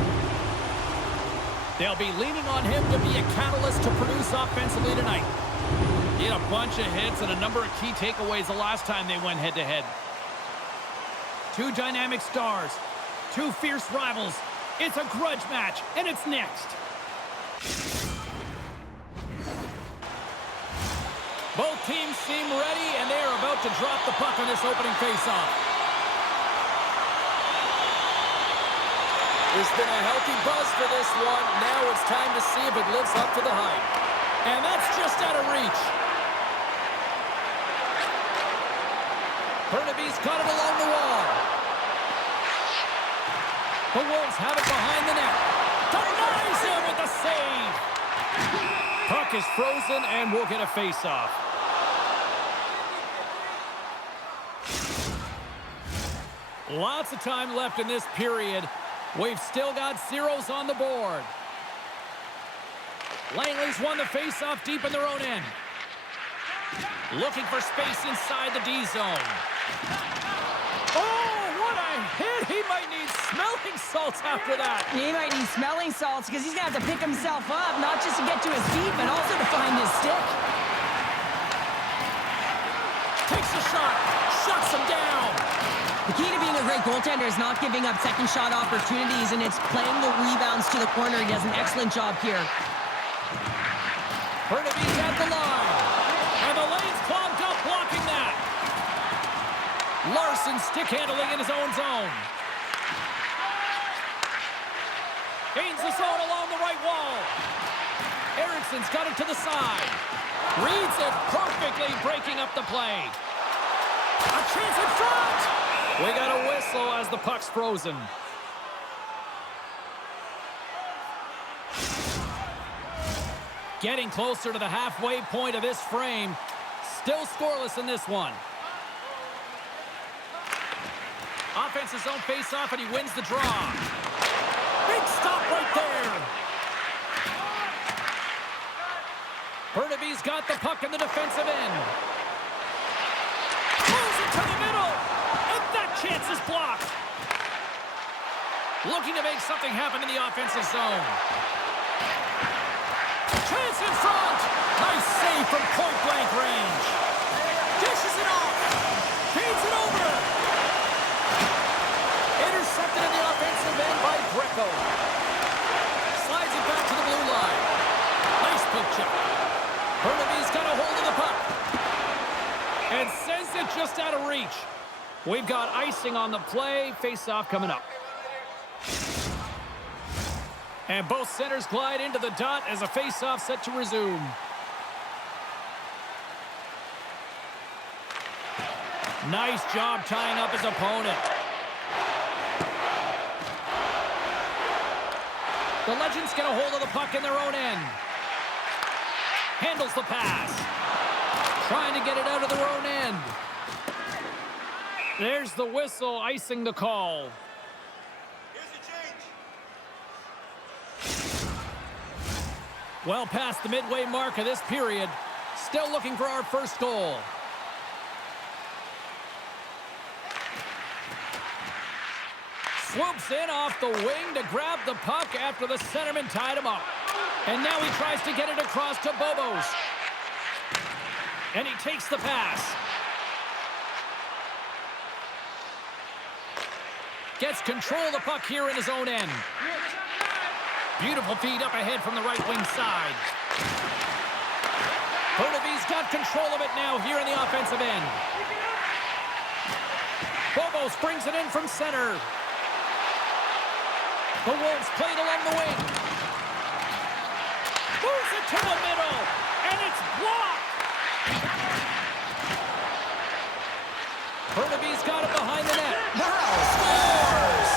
They'll be leaning on him to be a catalyst to produce offensively tonight. He had a bunch of hits and a number of key takeaways the last time they went head-to-head. Two dynamic stars, two fierce rivals. It's a grudge match, and it's next. Both teams seem ready, and they are about to drop the puck on this opening faceoff. There's been a healthy buzz for this one. Now it's time to see if it lives up to the hype. And that's just out of reach. Burnaby's got it along the wall. The Wolves have it behind the net. Denies him with the save. Puck is frozen, and we'll get a face-off. Lots of time left in this period. We've still got zeros on the board. Langley's won the face-off deep in their own end. Looking for space inside the D zone. Oh, what a hit! He might need smelling salts after that. He might need smelling salts because he's going to have to pick himself up, not just to get to his feet, but also to find his stick. Takes a shot, shuts him down. The key to being a great goaltender is not giving up second shot opportunities, and it's playing the rebounds to the corner. He does an excellent job here. Burnaby's at the line. And the lane's clogged up, blocking that. Larson stick handling in his own zone. Gains the zone along the right wall. Ericsson's got it to the side. Reads it perfectly, breaking up the play. A chance in front! We got a whistle as the puck's frozen. Getting closer to the halfway point of this frame. Still scoreless in this one. Offense's zone face-off, and he wins the draw. Big stop right there. Burnaby's got the puck in the defensive end. Pulls it to the middle. And that chance is blocked. Looking to make something happen in the offensive zone. Chance in front. Nice save from point-blank range. Dishes it off. Feeds it over. Intercepted in the offensive end by Greco. Slides it back to the blue line. Nice poke check. Burnaby's got a hold of the puck. And sends it just out of reach. We've got icing on the play. Face-off coming up. And both centers glide into the dot as a face-off set to resume. Nice job tying up his opponent. The Legends get a hold of the puck in their own end. Handles the pass. Trying to get it out of their own end. There's the whistle, icing the call. Well past the midway mark of this period. Still looking for our first goal. Swoops in off the wing to grab the puck after the centerman tied him up. And now he tries to get it across to Bobos. And he takes the pass. Gets control of the puck here in his own end. Beautiful feed up ahead from the right wing side. Burnaby's got control of it now here in the offensive end. Bobos brings it in from center. The Wolves played along the wing. Moves it to the middle, and it's blocked. Burnaby's got it behind the net. Scores!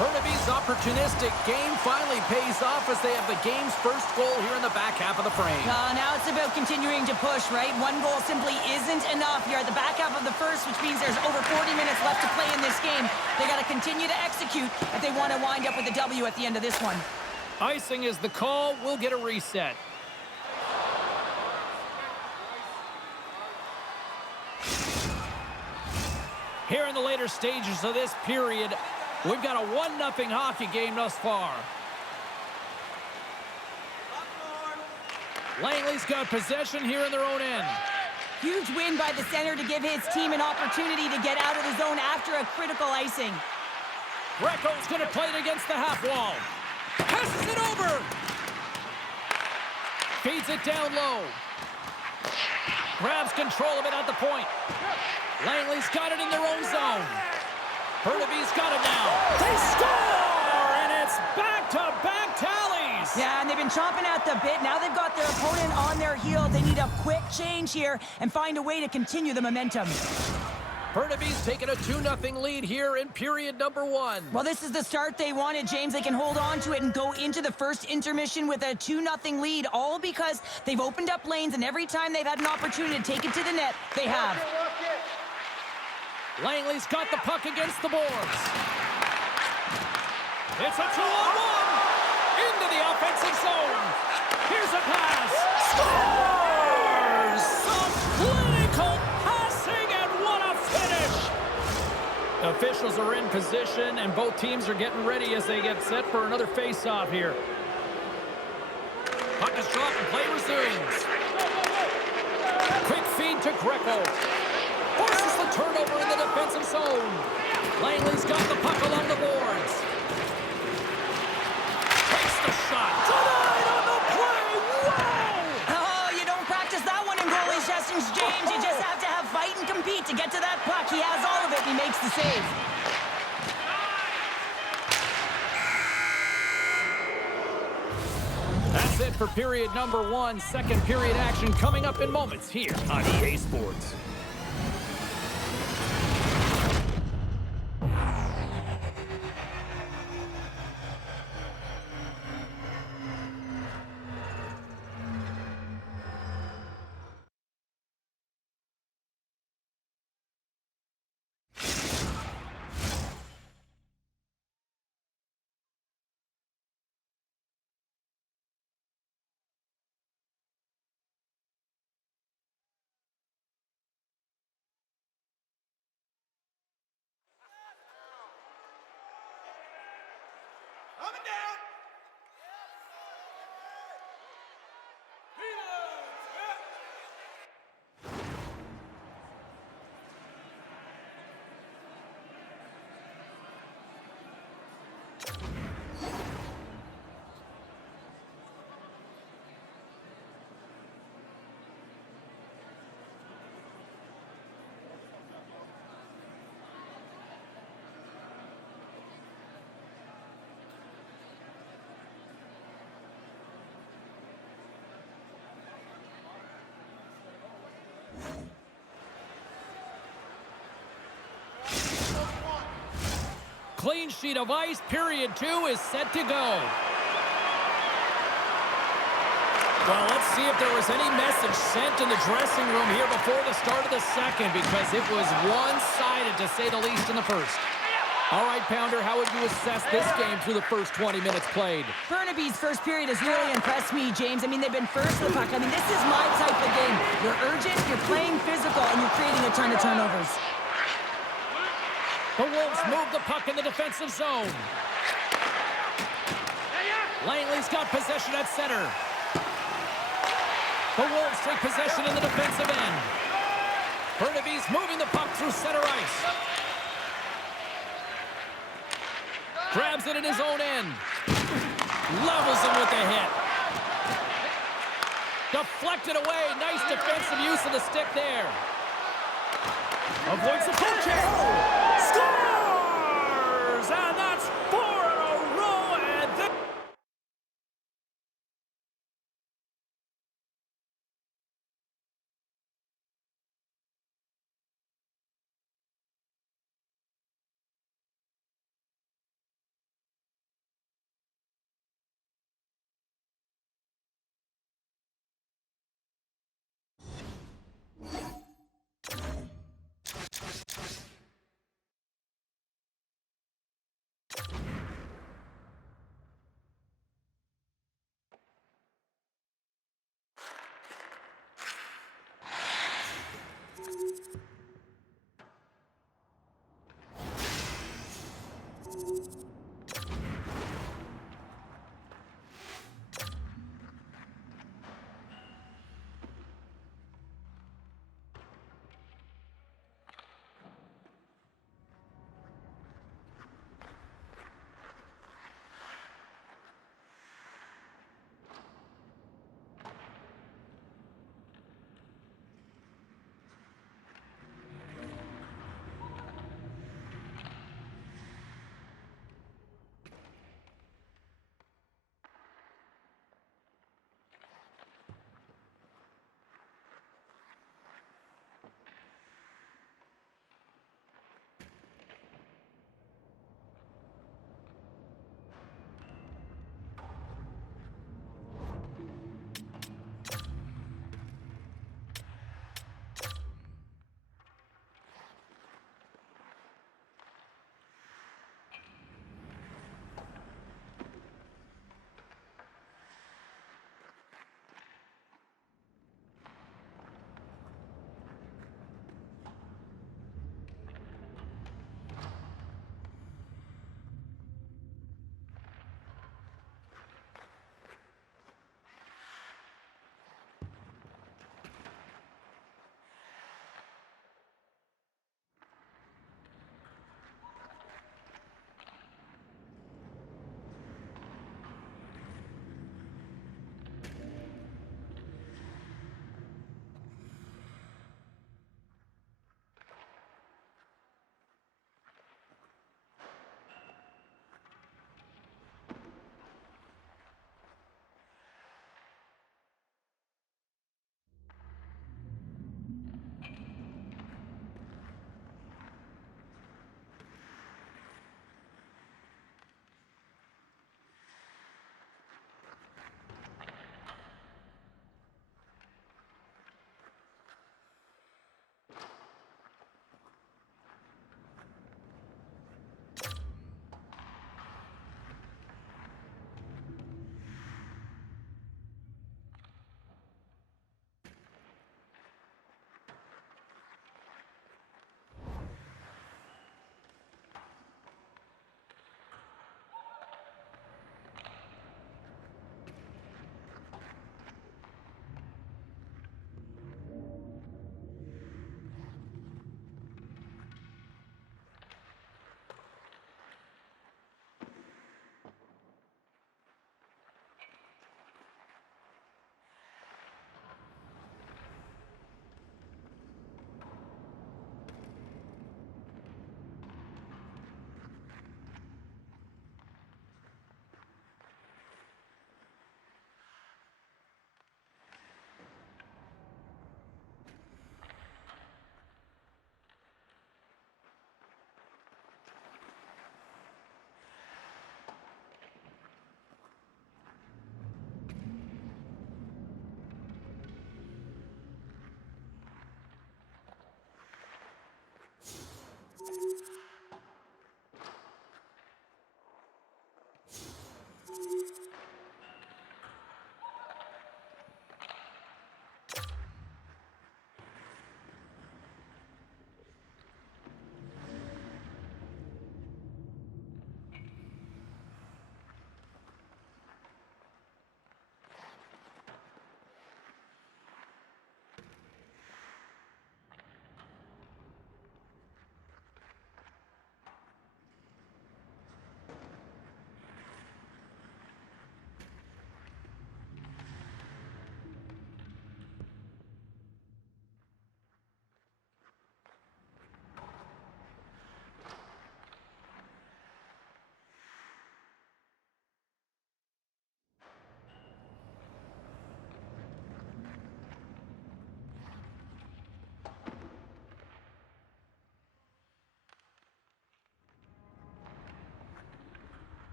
Burnaby's opportunistic game finally pays off as they have the game's first goal here in the back half of the frame. Now it's about continuing to push, right? One goal simply isn't enough. You're at the back half of the first, which means there's over 40 minutes left to play in this game. They got to continue to execute if they want to wind up with a W at the end of this one. Icing is the call. We'll get a reset. Here in the later stages of this period, we've got a 1-0 hockey game thus far. Langley's got possession here in their own end. Huge win by the center to give his team an opportunity to get out of the zone after a critical icing. Greco's going to play it against the half wall. Passes it over. Feeds it down low. Grabs control of it at the point. Langley's got it in their own zone. Burnaby's got it now. They score! And it's back-to-back tallies! Yeah, and they've been chomping at the bit. Now they've got their opponent on their heels. They need a quick change here and find a way to continue the momentum. Burnaby's taking a 2-0 lead here in period number 1. Well, this is the start they wanted, James. They can hold on to it and go into the first intermission with a 2-0 lead, all because they've opened up lanes, and every time they've had an opportunity to take it to the net, they have. Langley's got the puck against the boards. It's a 2-on-1 into the offensive zone. Here's a pass. Scores! Some clinical passing, and what a finish! Officials are in position, and both teams are getting ready as they get set for another face-off here. Puck is dropped and play resumes. Quick feed to Greco. Forces the turnover in the defensive zone. Langley's got the puck along the boards. Takes the shot. Denied on the play. Whoa! Oh, you don't practice that one in goalie sessions, James. You just have to have fight and compete to get to that puck. He has all of it, and he makes the save. That's it for period number 1. Second period action coming up in moments here on EA Sports. Clean sheet of ice. Period 2 is set to go. Well, let's see if there was any message sent in the dressing room here before the start of the second, because it was one-sided, to say the least, in the first. All right, Pounder, how would you assess this game through the first 20 minutes played? Burnaby's first period has really impressed me, James. I mean, they've been first to the puck. I mean, this is my type of game. You're urgent, you're playing physical, and you're creating a ton of turnovers. The Wolves move the puck in the defensive zone. Langley's got possession at center. The Wolves take possession in the defensive end. Burnaby's moving the puck through center ice. Grabs it in his own end. Levels him with the hit. Deflected away. Nice defensive use of the stick there. Avoids the poke check. Scores! And that's 4 in a row. And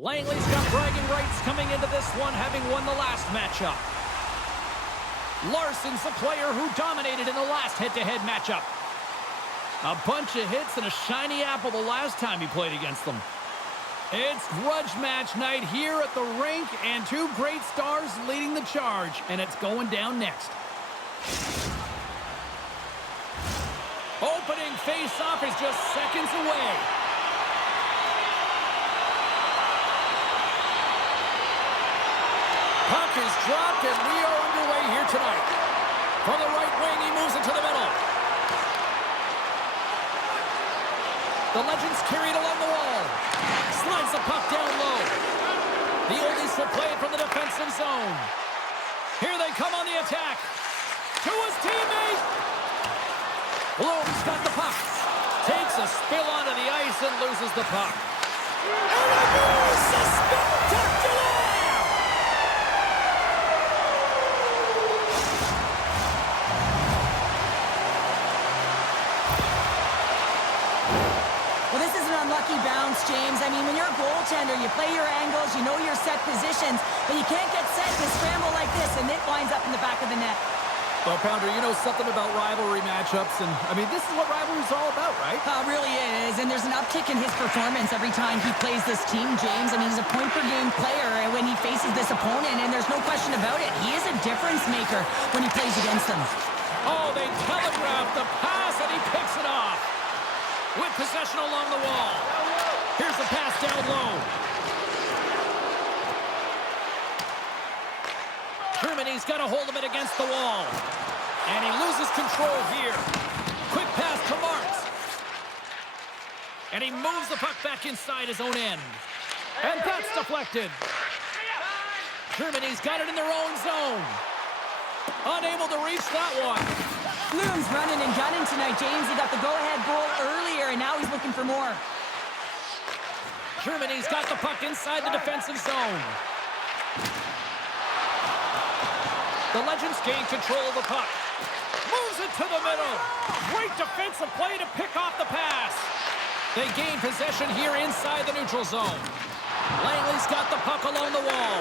Langley's got bragging rights coming into this one, having won the last matchup. Larson's the player who dominated in the last head-to-head matchup. A bunch of hits and a shiny apple the last time he played against them. It's grudge match night here at the rink, and two great stars leading the charge, and it's going down next. Opening face-off is just seconds away. Puck is dropped, and we are underway here tonight. From the right wing, he moves it to the middle. The Legends carry it along the wall. Slides the puck down low. The Oldies will play it from the defensive zone. Here they come on the attack. To his teammate. Bloom's got the puck. Takes a spill onto the ice and loses the puck. And a goose is spectacular! Well, this is an unlucky bounce, James. I mean, when you're a goaltender, you play your angles, you know your set positions, but you can't get set in a scramble like this, and it winds up in the back of the net. Well, Pounder, you know something about rivalry matchups, and, I mean, this is what rivalry's all about, right? Really is, and there's an uptick in his performance every time he plays this team, James. I mean, he's a point-per-game player when he faces this opponent, and there's no question about it. He is a difference maker when he plays against them. Oh, they telegraphed the pass, and he picks it off. With possession along the wall. Here's the pass down low. Germany's got a hold of it against the wall. And he loses control here. Quick pass to Marks. And he moves the puck back inside his own end. And that's deflected. Germany's got it in their own zone. Unable to reach that one. Bloom's running and gunning tonight, James. He got the go-ahead goal earlier, and now he's looking for more. Germany's got the puck inside the defensive zone. The Legends gain control of the puck. Moves it to the middle. Great defensive play to pick off the pass. They gain possession here inside the neutral zone. Langley's got the puck along the wall.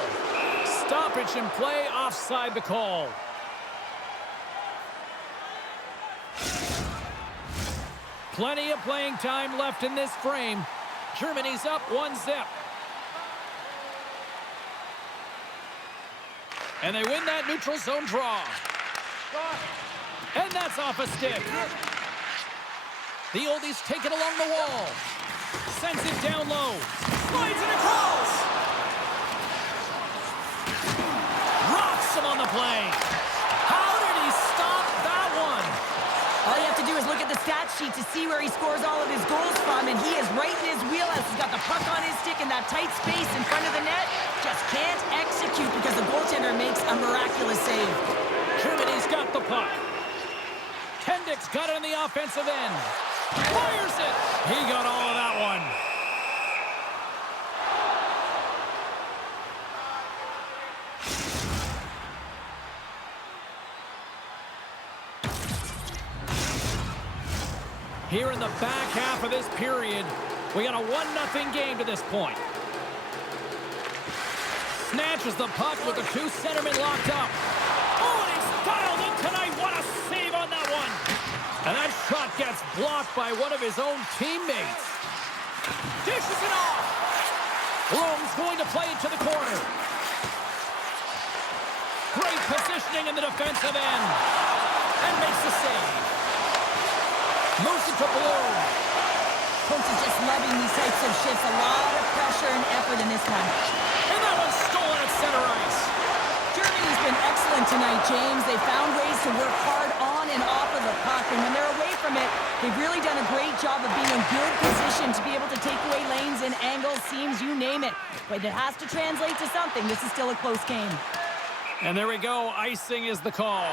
Stoppage in play, offside the call. Plenty of playing time left in this frame. Germany's up 1-0. And they win that neutral zone draw. And that's off a stick. The Oldies take it along the wall. Sends it down low. Slides it across. Rocks him on the play. How did he stop that one? All you have to do is look at the stat sheet to see where he scores all of his goals from, and he is right in his wheelhouse. He's got the puck on his stick in that tight space in front of the net. Just can't execute because the goaltender makes a miraculous save. Germany's got the puck. Kendrick's got it on the offensive end. Fires it. He got all of that one. Here in the back half of this period, we got a 1-0 game to this point. Snatches the puck with the two centermen locked up. Oh, and he's dialed in tonight. What a save on that one. And that shot gets blocked by one of his own teammates. Dishes it off. Bloom's going to play it to the corner. Great positioning in the defensive end. And makes the save. Moves it to Bloom. Coach is just loving these types of shifts. A lot of pressure and effort in this one. And that one's stolen at center ice. Germany's been excellent tonight, James. They found ways to work hard on and off of the puck, and when they're away from it, they've really done a great job of being in good position to be able to take away lanes and angles, seams, you name it. But it has to translate to something. This is still a close game. And there we go. Icing is the call.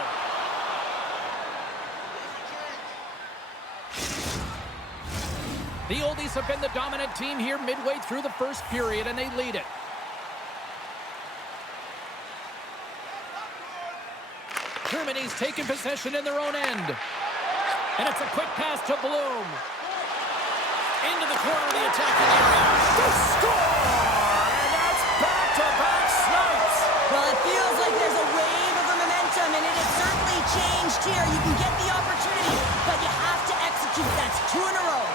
The Oldies have been the dominant team here midway through the first period, and they lead it. Germany's taken possession in their own end. And it's a quick pass to Bloom. Into the corner of the attacking area. To score! here. You can get the opportunity, but you have to execute. That's 2 in a row.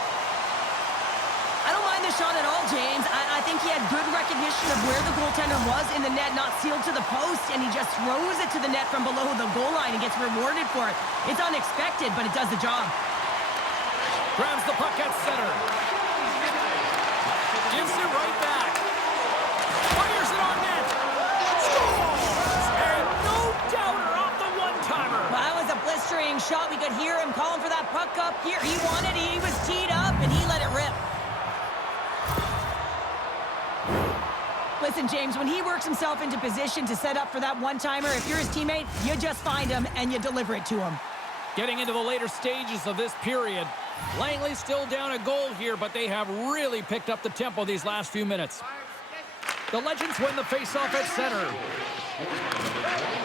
I don't mind the shot at all, James. I think he had good recognition of where the goaltender was in the net, not sealed to the post, and he just throws it to the net from below the goal line and gets rewarded for it. It's unexpected, but it does the job. Grabs the puck at center. Gives it right back. Fires it on net. Scores! And no doubter off the one-timer. Well, that was a blistering shot. We could hear him calling for that puck up here. He wanted it. He was teed up, and he let it rip. Listen, James, when he works himself into position to set up for that one-timer, if you're his teammate, you just find him and you deliver it to him. Getting into the later stages of this period, Langley still down a goal here, but they have really picked up the tempo these last few minutes. The Legends win the face-off at center.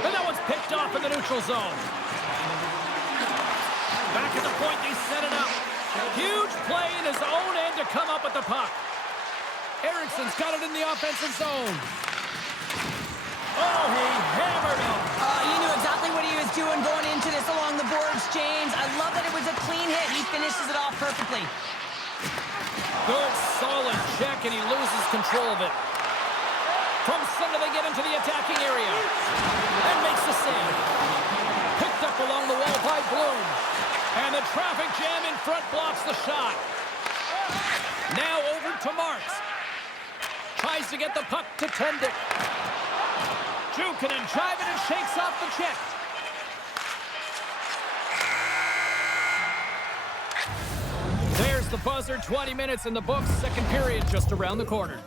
And that one's picked off in the neutral zone. Back at the point, they set it up. Huge play in his own end to come up with the puck. Ericsson's got it in the offensive zone. Oh, he hammered him. He knew exactly what he was doing going into this along the boards, James. I love that it was a clean hit. He finishes it off perfectly. Good, solid check, and he loses control of it. From center, they get into the attacking area. And makes the save. Picked up along the wall by Bloom. And the traffic jam in front blocks the shot. Now over to Marks. Tries to get the puck to Tendick. Jukinen driving and shakes off the check. There's the buzzer. 20 minutes in the books. Second period just around the corner.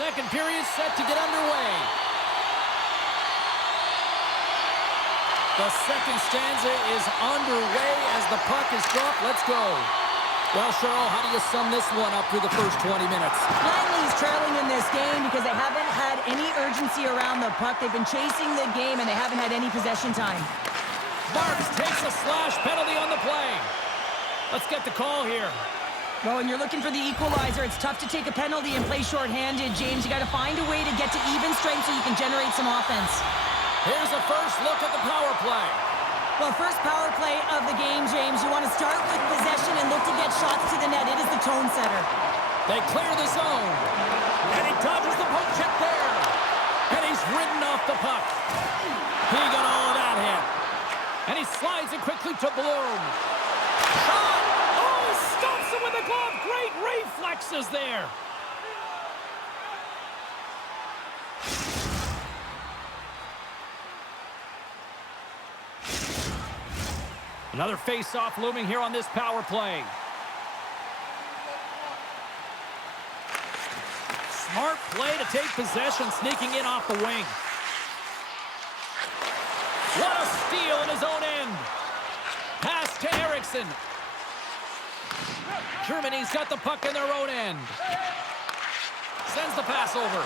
Second period set to get underway. The second stanza is underway as the puck is dropped. Let's go. Well, Cheryl, how do you sum this one up through the first 20 minutes? Langley's trailing in this game because they haven't had any urgency around the puck. They've been chasing the game, and they haven't had any possession time. Marks takes a slash penalty on the play. Let's get the call here. Well, when you're looking for the equalizer, it's tough to take a penalty and play shorthanded, James. You got to find a way to get to even strength so you can generate some offense. Here's a first look at the power play. Well, first power play of the game, James. You want to start with possession and look to get shots to the net. It is the tone setter. They clear the zone. And he dodges the poke check there. And he's ridden off the puck. He got all of that hit. And he slides it quickly to Bloom. Shot! Oh, stops him with the glove. Great reflexes there. Another face-off looming here on this power play. Smart play to take possession, sneaking in off the wing. What a steal in his own end. Pass to Eriksson. Germany's got the puck in their own end. Sends the pass over.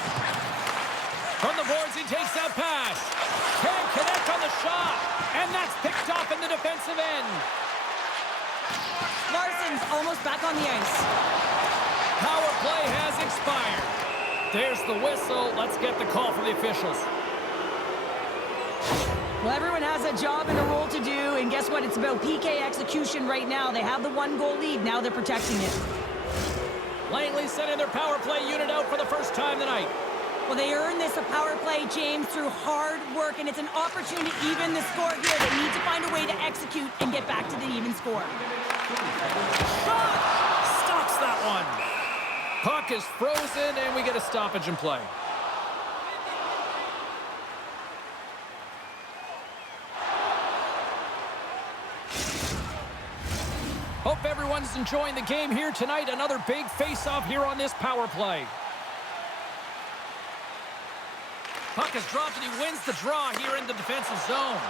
From the boards, he takes that pass. Can't connect on the shot. And that's picked off in the defensive end. Larson's almost back on the ice. Power play has expired. There's the whistle. Let's get the call from the officials. Well, everyone has a job and a role to do, and guess what? It's about PK execution right now. They have the 1-goal lead. Now they're protecting it. Langley sending their power play unit out for the first time tonight. Well, they earned this a power play, James, through hard work, and it's an opportunity to even the score here. They need to find a way to execute and get back to the even score. Shot! Stops that one. Puck is frozen, and we get a stoppage in play. Hope everyone's enjoying the game here tonight. Another big face-off here on this power play. Puck is dropped, and he wins the draw here in the defensive zone.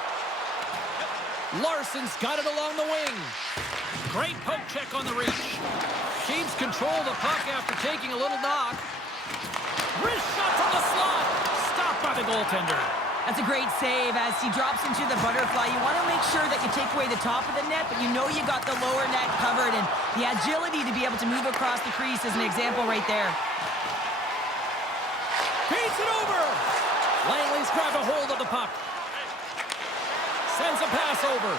Larson's got it along the wing. Great poke check on the reach. Keeps control of the puck after taking a little knock. Wrist shot from the slot. Stopped by the goaltender. That's a great save as he drops into the butterfly. You want to make sure that you take away the top of the net, but you know you got the lower net covered, and the agility to be able to move across the crease is an example right there. Beats it over. Langley's grabbed a hold of the puck. Sends a pass over.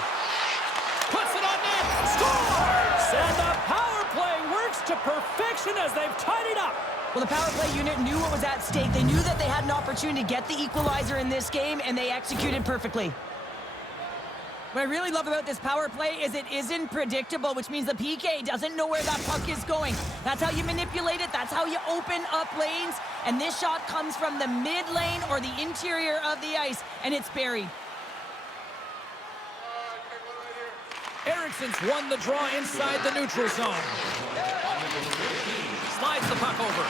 Puts it on net. Scores! And the power play works to perfection as they've tied it up. Well, the power play unit knew what was at stake. They knew that they had an opportunity to get the equalizer in this game, and they executed perfectly. What I really love about this power play is it isn't predictable, which means the PK doesn't know where that puck is going. That's how you manipulate it. That's how you open up lanes. And this shot comes from the mid lane or the interior of the ice, and it's buried. Ericsson's won the draw inside the neutral zone. Slides the puck over.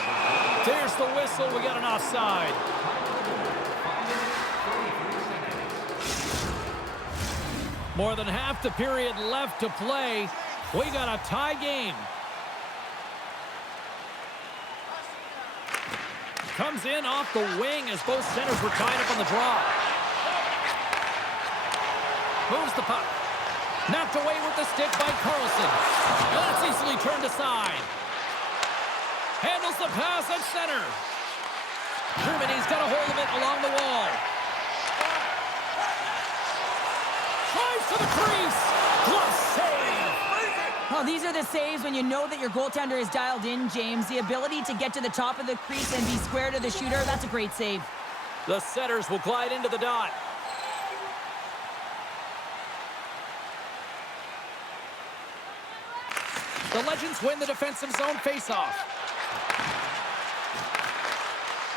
There's the whistle. We got an offside. More than half the period left to play. We got a tie game. Comes in off the wing as both centers were tied up on the draw. Moves the puck. Knocked away with the stick by Carlson. And that's easily turned aside. Handles the pass at center. Germany's got a hold of it along the wall. Tries to the crease. Glove save. Well, these are the saves when you know that your goaltender is dialed in, James. The ability to get to the top of the crease and be square to the shooter, that's a great save. The setters will glide into the dot. The Legends win the defensive zone faceoff.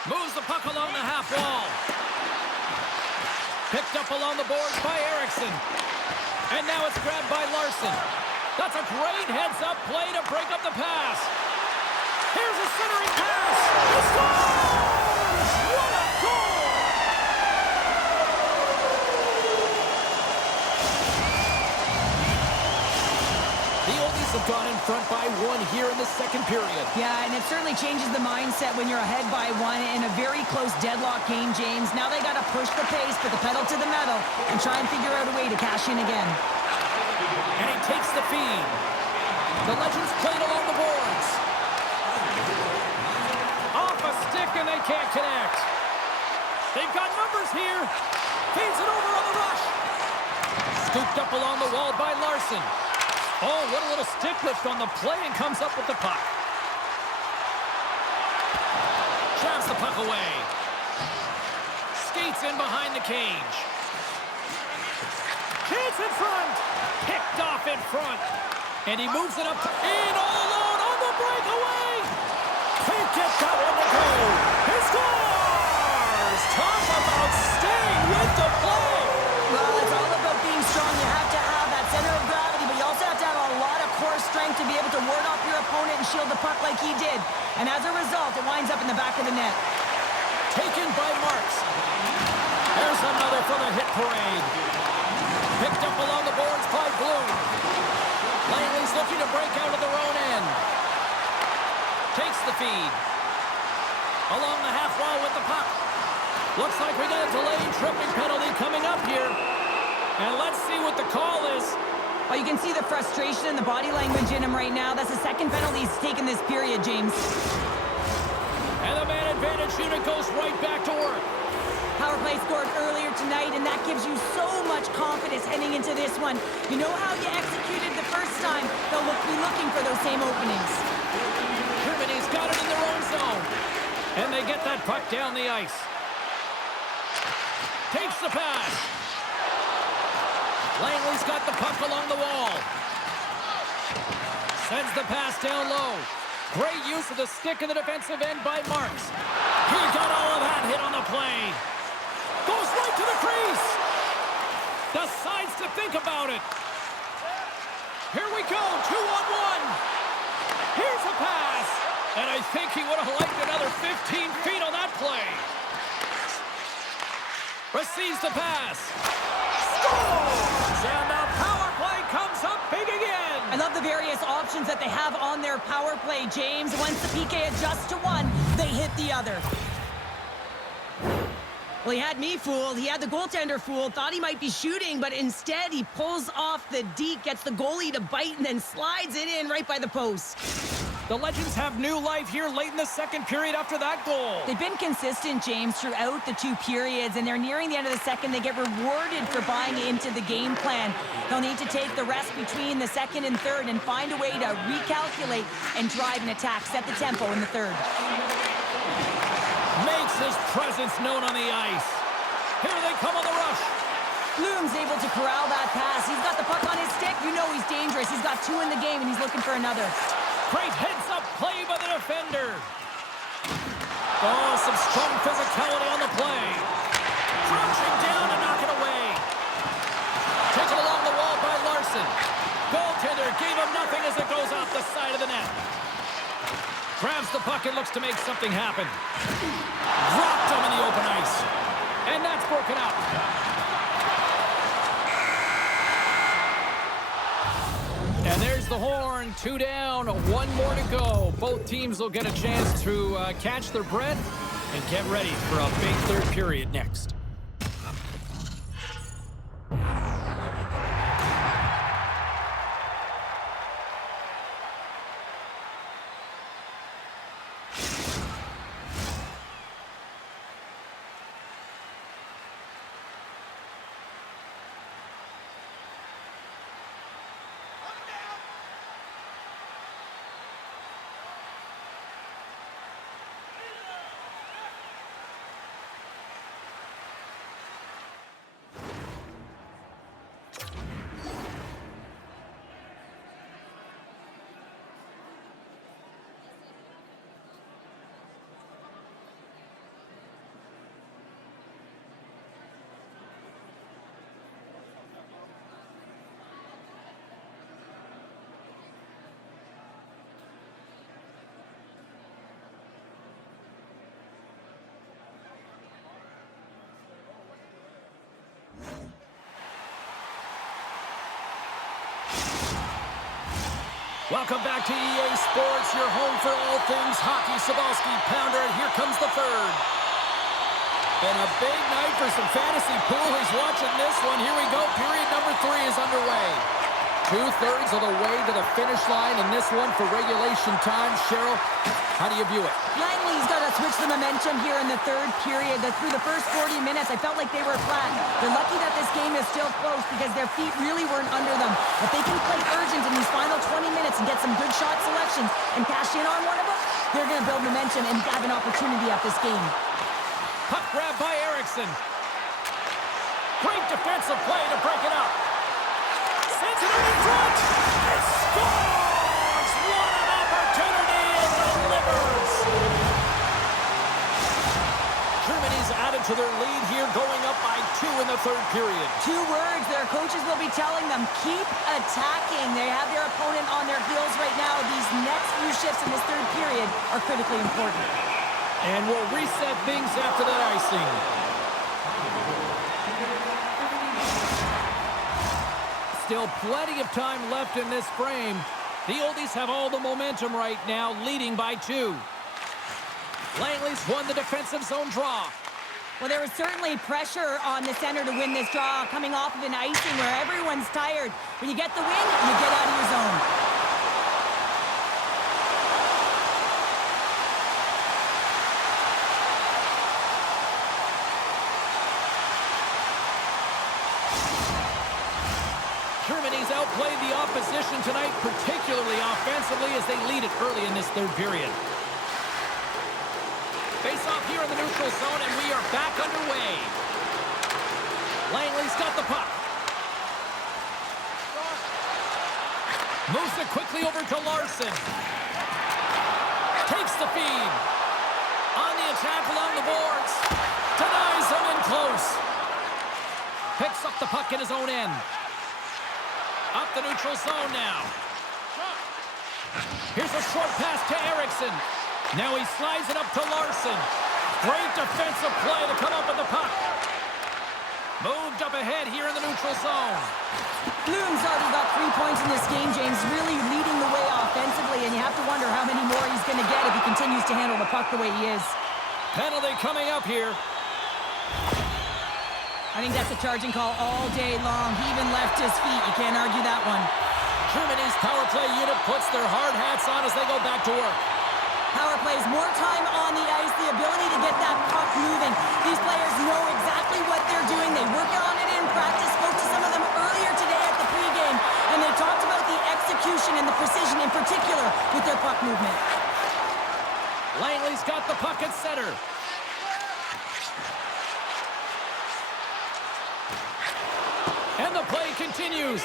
Moves the puck along the half wall. Picked up along the boards by Eriksson. And now it's grabbed by Larson. That's a great heads-up play to break up the pass. Here's a centering pass. He scores! What a goal! The Oldies have gone in front by one here in the second period. Yeah, and it certainly changes the mindset when you're ahead by one in a very close deadlock game, James. Now they got to push the pace, put the pedal to the metal, and try and figure out a way to cash in again. And he takes the feed. The Legends played along the boards. Off a stick, and they can't connect. They've got numbers here. Feeds it over on the rush. Scooped up along the wall by Larson. Oh, what a little stick lift on the play, and comes up with the puck. Jabs the puck away. Skates in behind the cage. Chance in front. Picked off in front. And he moves it up in all alone on the breakaway. Can't get that one to go. He scores! Talk about staying with the play. Well, it's all about being strong. You have to have that center of gravity, but you also have to have a lot of core strength to be able to ward off your opponent and shield the puck like he did. And as a result, it winds up in the back of the net. Taken by Marks. There's another for the hit parade. Picked up along the boards by Bloom. Langley's looking to break out of their own end. Takes the feed. Along the half wall with the puck. Looks like we got a delayed tripping penalty coming up here. And let's see what the call is. Well, you can see the frustration and the body language in him right now. That's the second penalty he's taken this period, James. And the man advantage unit goes right back to work. Power play scored earlier tonight, and that gives you so much confidence heading into this one. You know how you executed the first time. They'll be looking for those same openings. Germany's got it in their own zone. And they get that puck down the ice. Takes the pass. Langley's got the puck along the wall. Sends the pass down low. Great use of the stick in the defensive end by Marks. He got all of that hit on the play. Goes right to the crease. Decides to think about it. Here we go, 2-on-1. Here's a pass. And I think he would have liked another 15 feet on that play. Receives the pass. Scores! And the power play comes up big again. I love the various options that they have on their power play, James. Once the PK adjusts to one, they hit the other. Well, he had me fooled. He had the goaltender fooled. Thought he might be shooting, but instead he pulls off the deke, gets the goalie to bite, and then slides it in right by the post. The Legends have new life here late in the second period after that goal. They've been consistent, James, throughout the two periods, and they're nearing the end of the second. They get rewarded for buying into the game plan. They'll need to take the rest between the second and third and find a way to recalculate and drive an attack. Set the tempo in the third. Makes his presence known on the ice. Here they come on the rush. Bloom's able to corral that pass. He's got the puck on his stick. You know he's dangerous. He's got two in the game, and he's looking for another. Great heads-up play by the defender. Oh, some strong physicality on the play. Crouching down to knock it away. Taken along the wall by Larson. Goaltender gave him nothing as it goes off the side of the net. Grabs the puck and looks to make something happen. Dropped him in the open ice. And that's broken up. And there's the horn. 2 down, 1 more to go. Both teams will get a chance to catch their breath and get ready for a big third period next. Welcome back to EA Sports, your home for all things hockey. Sabalski, pounder, and here comes the third. Been a big night for some fantasy poolers watching this one. Here we go. Period number 3 is underway. 2/3 of the way to the finish line in this one for regulation time. Cheryl, how do you view it? Langley's got to switch the momentum here in the third period. Through the first 40 minutes, I felt like they were flat. They're lucky that this game is still close because their feet really weren't under them. If they can play urgent in these final 20 minutes and get some good shot selections and cash in on one of them, they're going to build momentum and have an opportunity at this game. Puck grab by Eriksson. Great defensive play to break it up. Sends it in front. It scores! What an opportunity and delivers! Germany's added to their lead here, going up by 2 in the third period. 2 words their coaches will be telling them: keep attacking. They have their opponent on their heels right now. These next few shifts in this third period are critically important. And we'll reset things after that icing. Still plenty of time left in this frame. The Oldies have all the momentum right now, leading by 2. Langley's won the defensive zone draw. Well, there was certainly pressure on the center to win this draw, coming off of an icing where everyone's tired. When you get the win, you get out of your zone. Germany's outplayed the opposition tonight, particularly offensively. offensively as they lead it early in this third period. Face off here in the neutral zone, and we are back underway. Langley's got the puck. Moves it quickly over to Larson. Takes the feed. On the attack along the boards. Denies him in close. Picks up the puck in his own end. Up the neutral zone now. Here's a short pass to Eriksson. Now he slides it up to Larson. Great defensive play to come up with the puck. Moved up ahead here in the neutral zone. Bloom's already got 3 points in this game, James, really leading the way offensively, and you have to wonder how many more he's going to get if he continues to handle the puck the way he is. Penalty coming up here. I think that's a charging call all day long. He even left his feet. You can't argue that one. Germany's power play unit puts their hard hats on as they go back to work. Power plays, more time on the ice, the ability to get that puck moving. These players know exactly what they're doing. They work on it in practice. Spoke to some of them earlier today at the pregame, and they talked about the execution and the precision in particular with their puck movement. Langley's got the puck at center. And the play continues.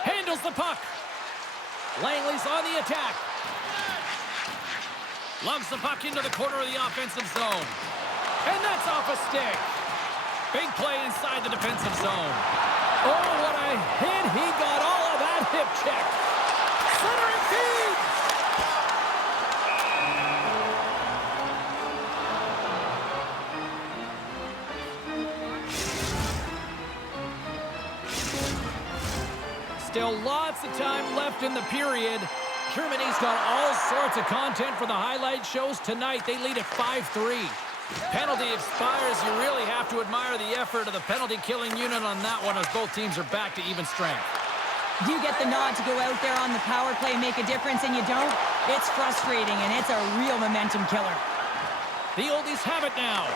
Handles the puck. Langley's on the attack. Lugs the puck into the corner of the offensive zone. And that's off a stick. Big play inside the defensive zone. Oh, what a hit. He got all of that hip check. Centering feed. Still lots of time left in the period. Germany's got all sorts of content for the highlight shows tonight. They lead at 5-3. Penalty expires. You really have to admire the effort of the penalty-killing unit on that one as both teams are back to even strength. You get the nod to go out there on the power play and make a difference, and you don't. It's frustrating, and it's a real momentum killer. The oldies have it now.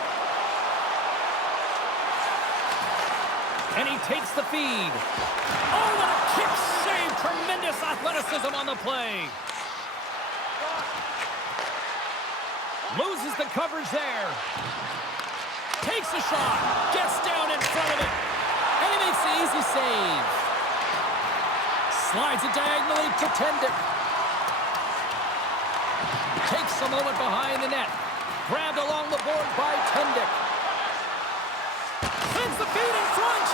And he takes the feed. Oh, what a kick save. Tremendous athleticism on the play. Loses the coverage there. Takes a shot. Gets down in front of it. And he makes the easy save. Slides it diagonally to Tendick. Takes a moment behind the net. Grabbed along the board by Tendick. Sends the feed in front.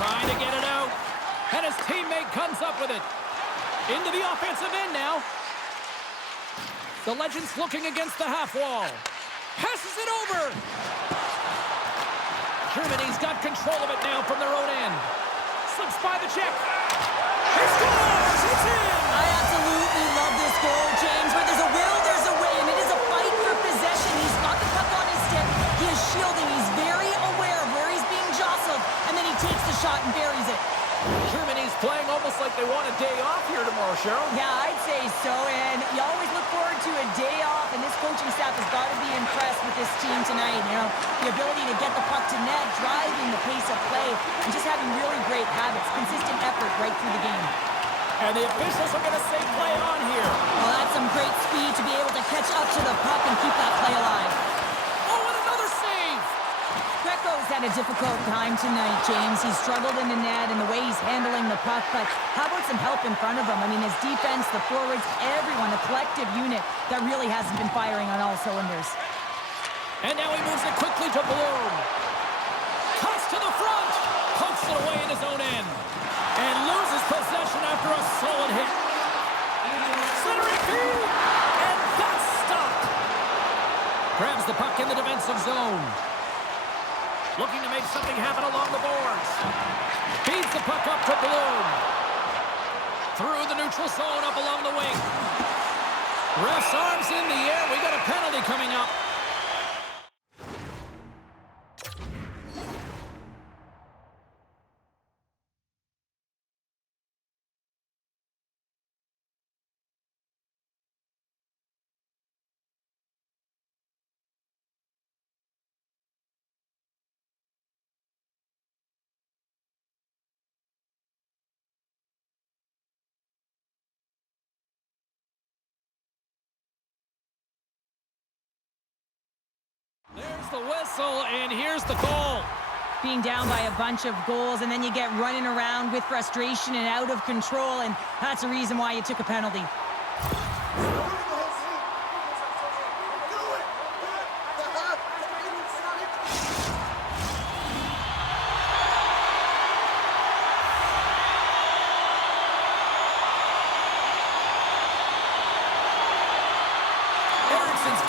Trying to get it out. And his teammate comes up with it. Into the offensive end now. The Legends looking against the half wall. Passes it over. Germany's got control of it now from their own end. Slips by the check. He scores! It's in! I absolutely love this goal, James. Where there's a will, there's a way, and it is a fight for possession. He's got the puck on his stick. He is shielding. He's very aware of where he's being jostled, and then he takes the shot and buries it. Germany's playing almost like they want a day off here tomorrow, Cheryl. Yeah, I'd say so, and you always look forward to a day off, and this coaching staff has got to be impressed with this team tonight. You know, the ability to get the puck to net, driving the pace of play, and just having really great habits, consistent effort right through the game. And the officials are going to say play on here. Well, that's some great speed to be able to catch up to the puck and keep that play alive. Oh, and another save! Greco's had a difficult time tonight, James. He's struggled in the net and the way he's handling the puck, but how about some help in front of him? I mean, his defense, the forwards, everyone, the collective unit that really hasn't been firing on all cylinders. And now he moves it quickly to Bloom. Cuts to the front. Pokes it away in his own end. And loses possession after a solid hit. Centering feed. And that's stopped. Grabs the puck in the defensive zone. Looking to make something happen along the boards. Feeds the puck up to Bloom. Through the neutral zone up along the wing. Ref's arms in the air. We got a penalty coming up. the whistle, and here's the call. Being down by a bunch of goals, and then you get running around with frustration and out of control, and that's the reason why you took a penalty.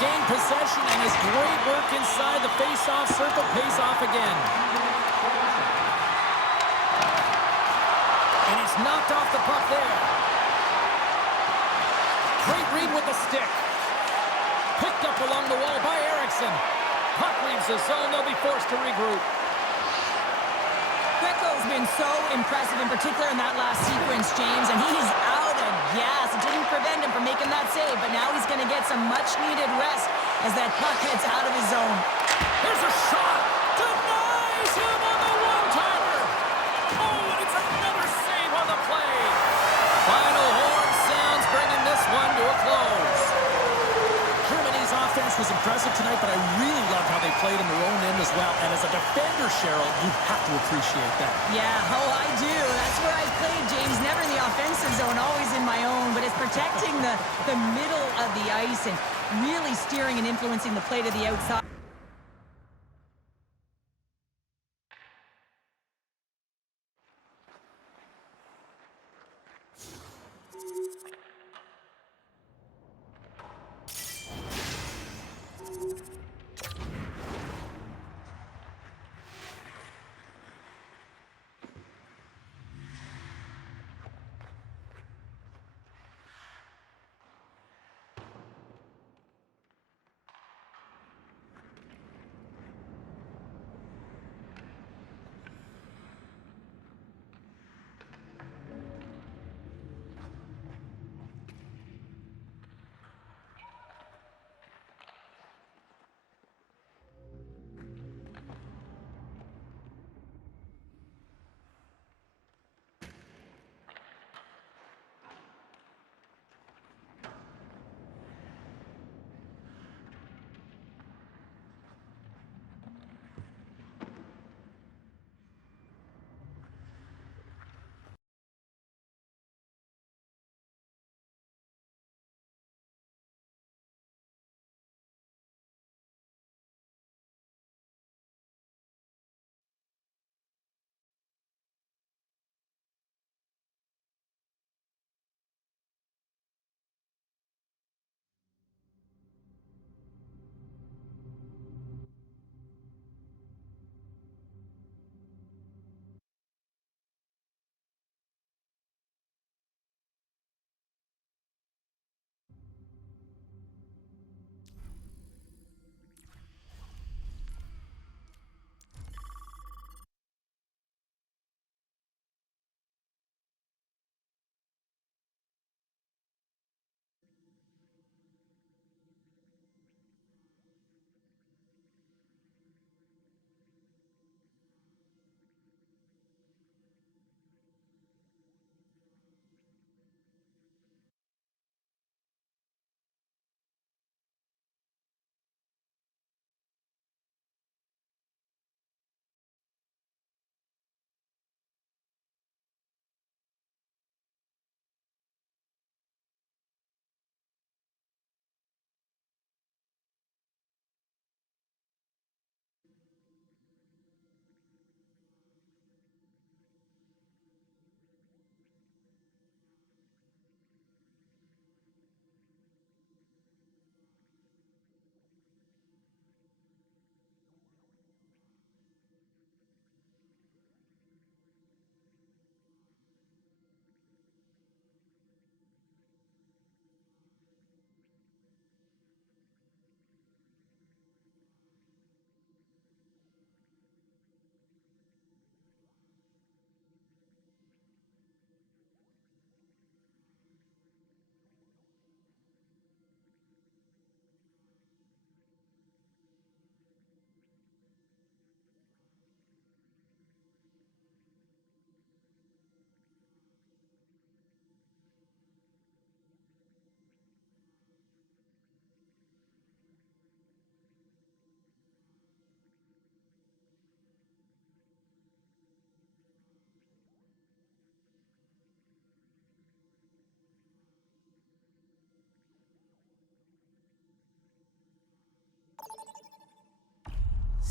Gained possession, and his great work inside the face-off circle pays off again. And he's knocked off the puck there. Great read with the stick. Picked up along the wall by Eriksson. Puck leaves the zone. They'll be forced to regroup. Greco's been so impressive, in particular in that last sequence, James, and he's out of gas. It didn't prevent him from making that save, but now he's going to get some much-needed rest as that puck heads out of his zone. Here's a shot. Denies him on the one-timer. Oh, and it's another save on the play. Final horn sounds, bringing this one to a close. Germany's offense was impressive tonight, but I really loved how they played in their own end as well. And as a defender, Cheryl, you have to appreciate that. Yeah, oh, I do. That's where I played, James. Never in the offensive zone, always in my own. But it's protecting the middle of the ice and really steering and influencing the play to the outside.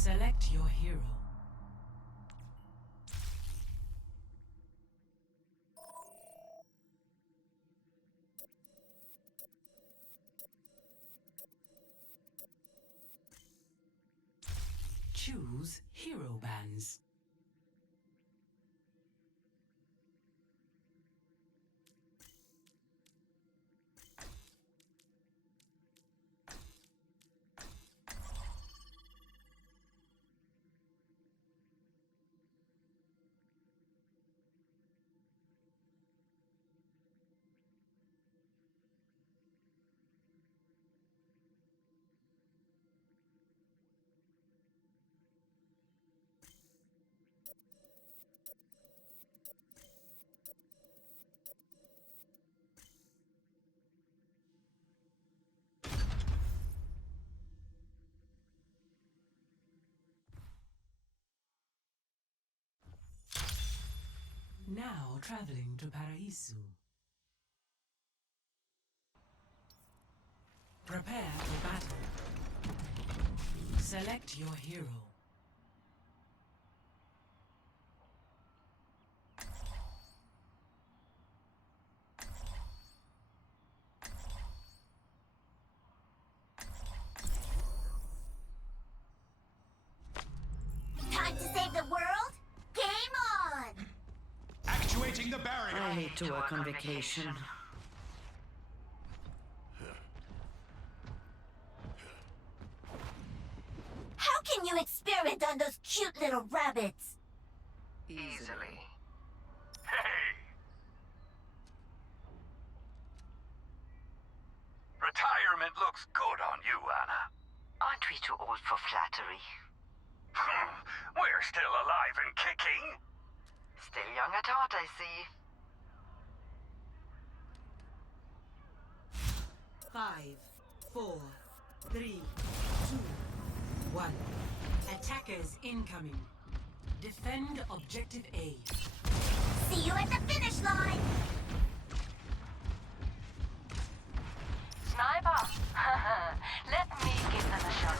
Select your hero. Choose hero bands. Now traveling to Paraiso. Prepare for battle. Select your hero. Time to save the world? Game on! Actuating the barrier. I hate to work on vacation. How can you experiment on those cute little rabbits? Easily. Hey! Retirement looks good on you, Anna. Aren't we too old for flattery? We're still alive and kicking. Still young at heart, I see. 5, 4, 3, 2, 1. Attackers incoming. Defend objective A. See you at the finish line! Sniper! Let me give them a shot.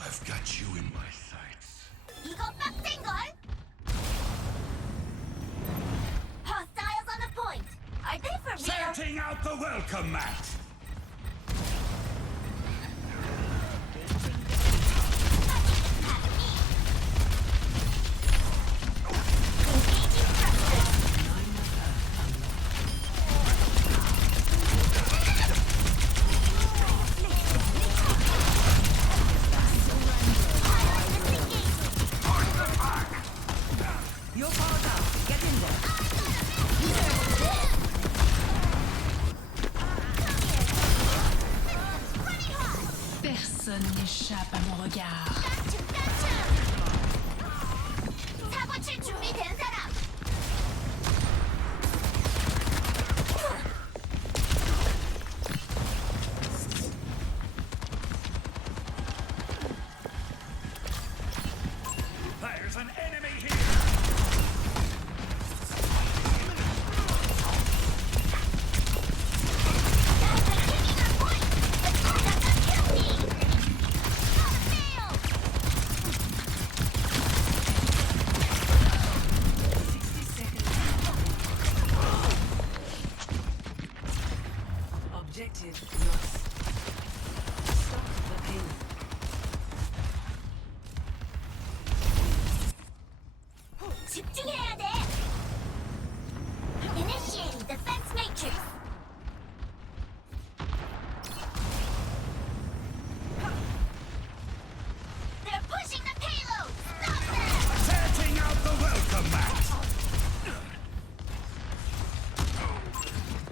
I've got you in my sights. 이것 빡센 걸? Hostiles on the point. Are they for real? Setting out the welcome mat. Engaging thrusters. You're powered up. Get in there. Personne n'échappe à mon regard. 사고 칠 준비된 사람. There's an enemy here. Objective lost. Stop the payload. 집중해야 돼. Initiating defense matrix. They're pushing the payload. Stop them. Setting out the welcome mat!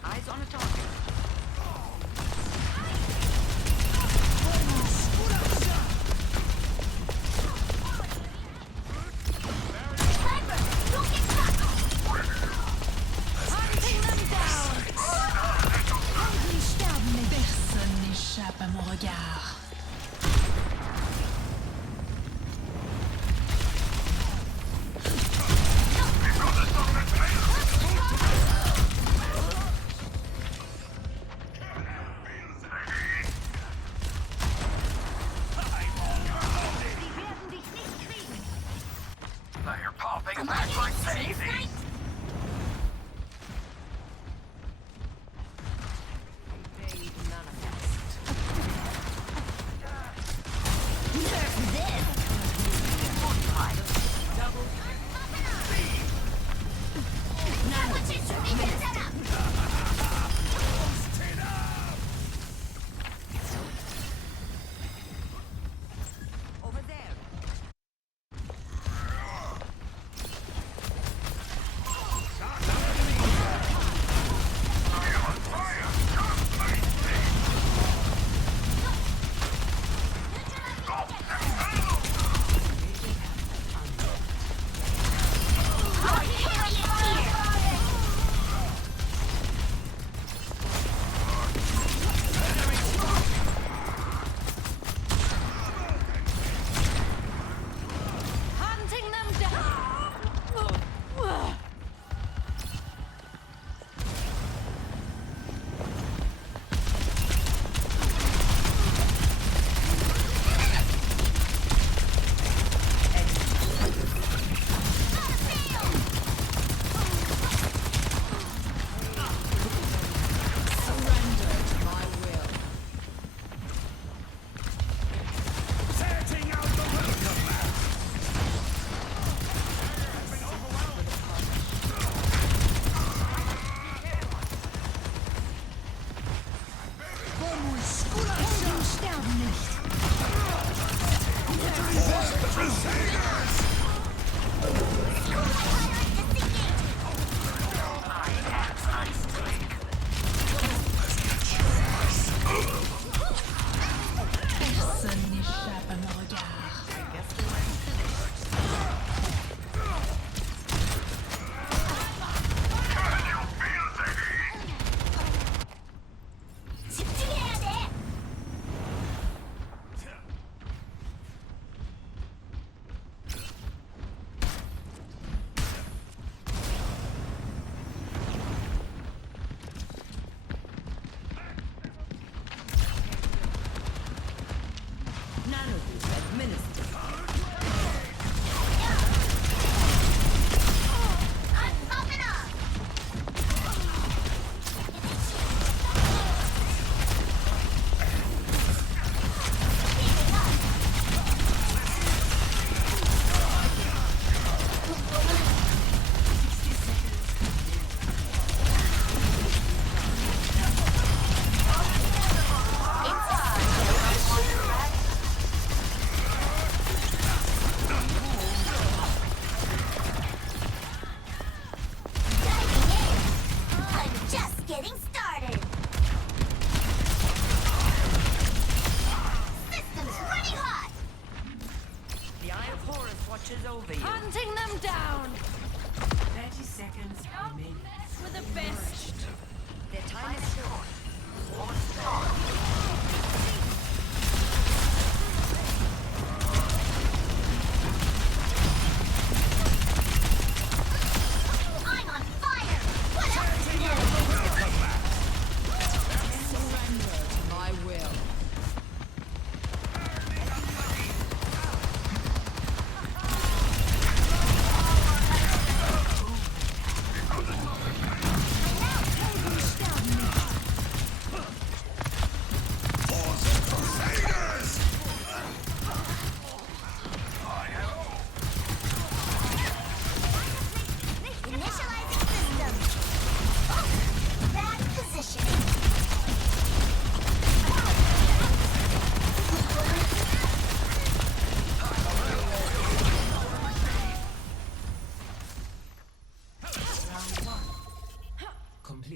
Eyes on a target. Sniper, don't get caught. Hunting them down! Hungry sterben, mais personne n'échappe à mon regard. They're popping Am I back like getting daisies. sniped? Evade manifest. Nerf this. 사고칠 준비 괜찮아. Over there.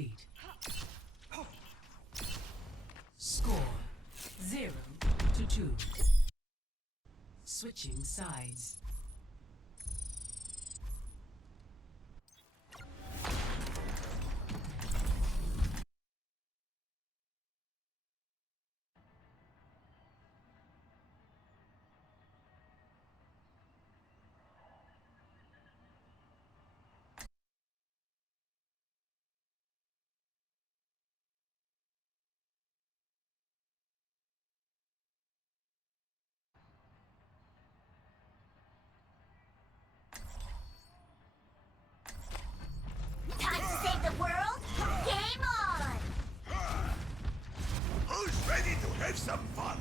complete. Score 0-2. Switching sides. Time to save the world? Game on! Who's ready to have some fun?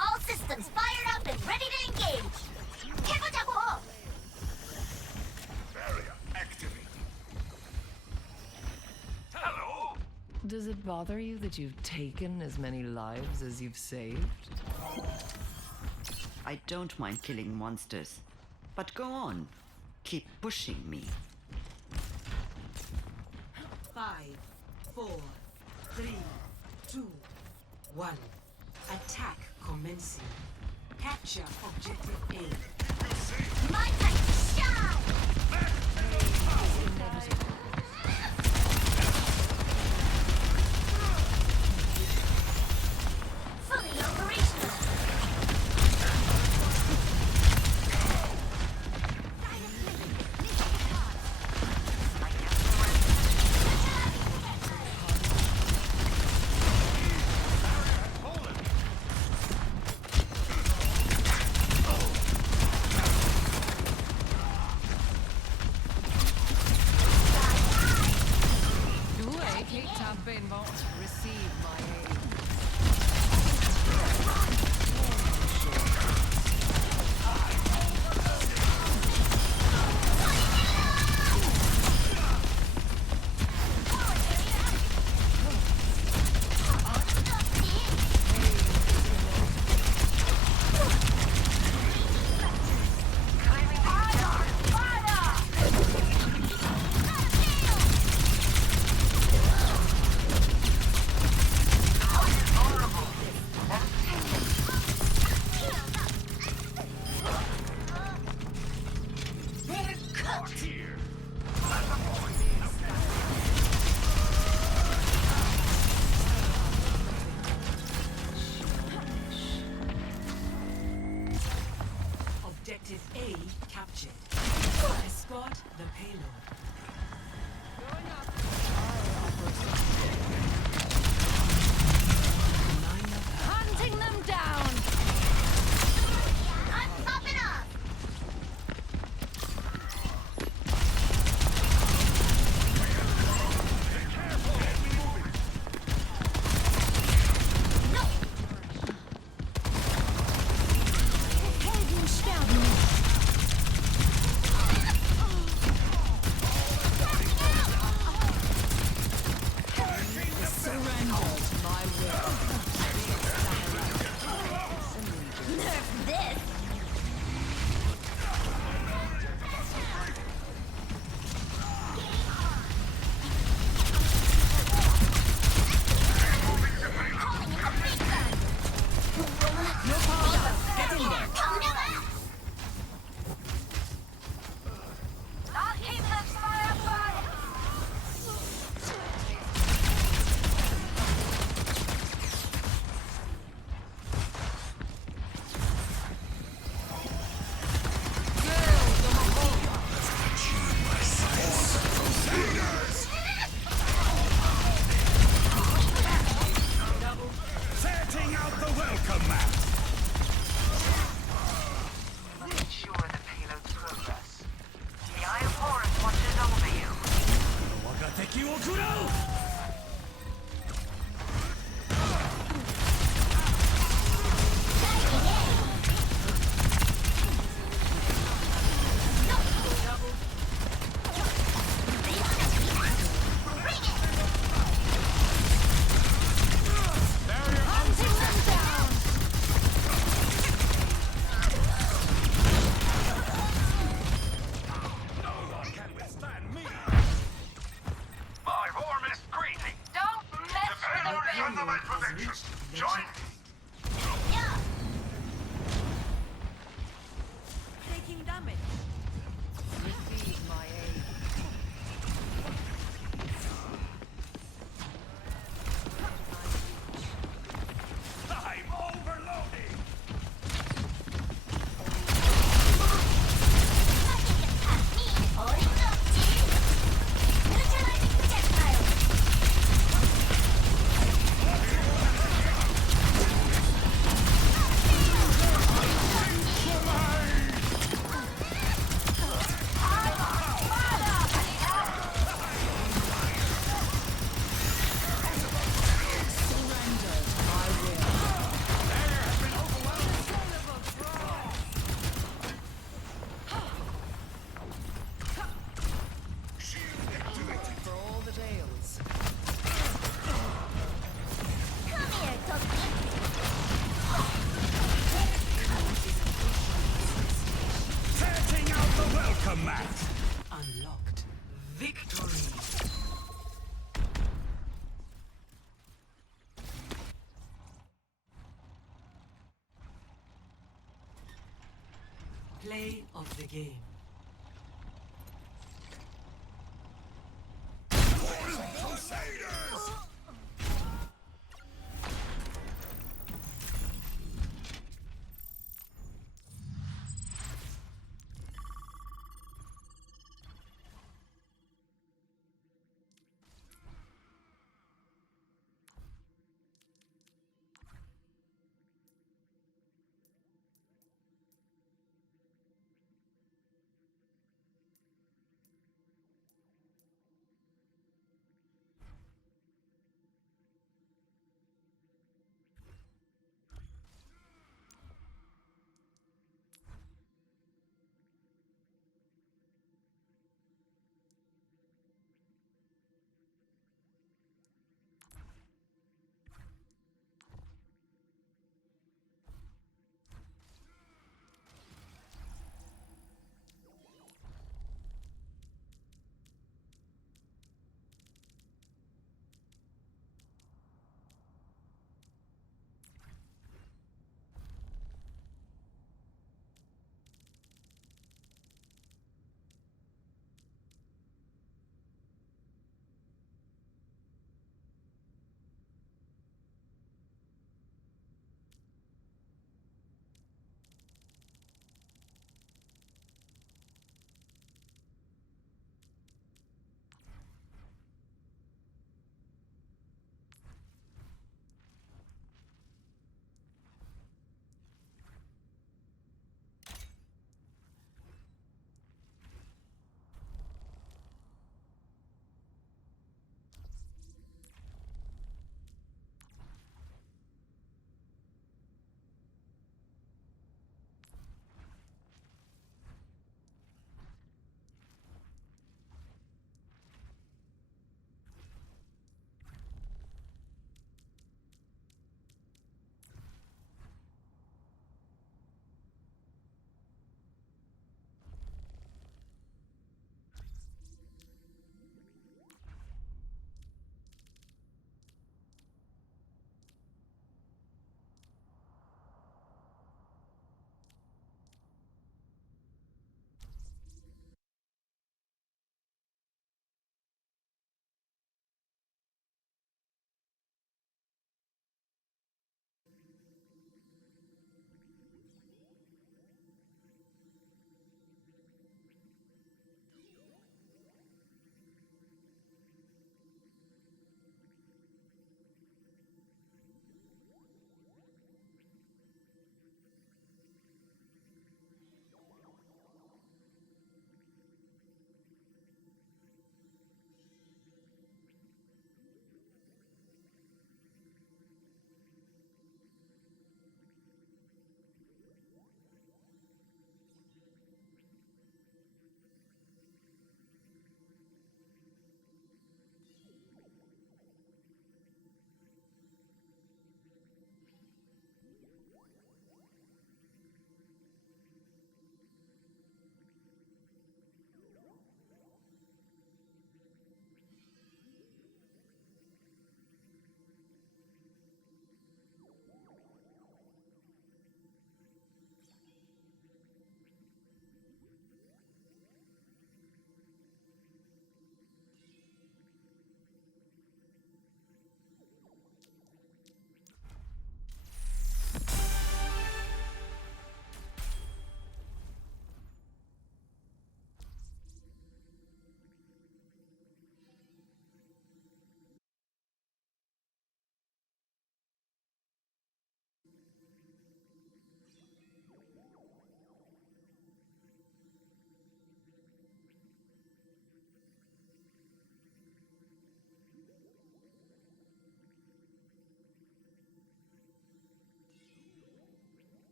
All systems fired up and ready to engage! 해보자고! Barrier activated. Hello? Does it bother you that you've taken as many lives as you've saved? I don't mind killing monsters. But go on. Keep pushing me. 5, 4, 3, 2, 1. Attack commencing. Capture objective A. My time to shine! Fully operational! Play of the game. Crusaders!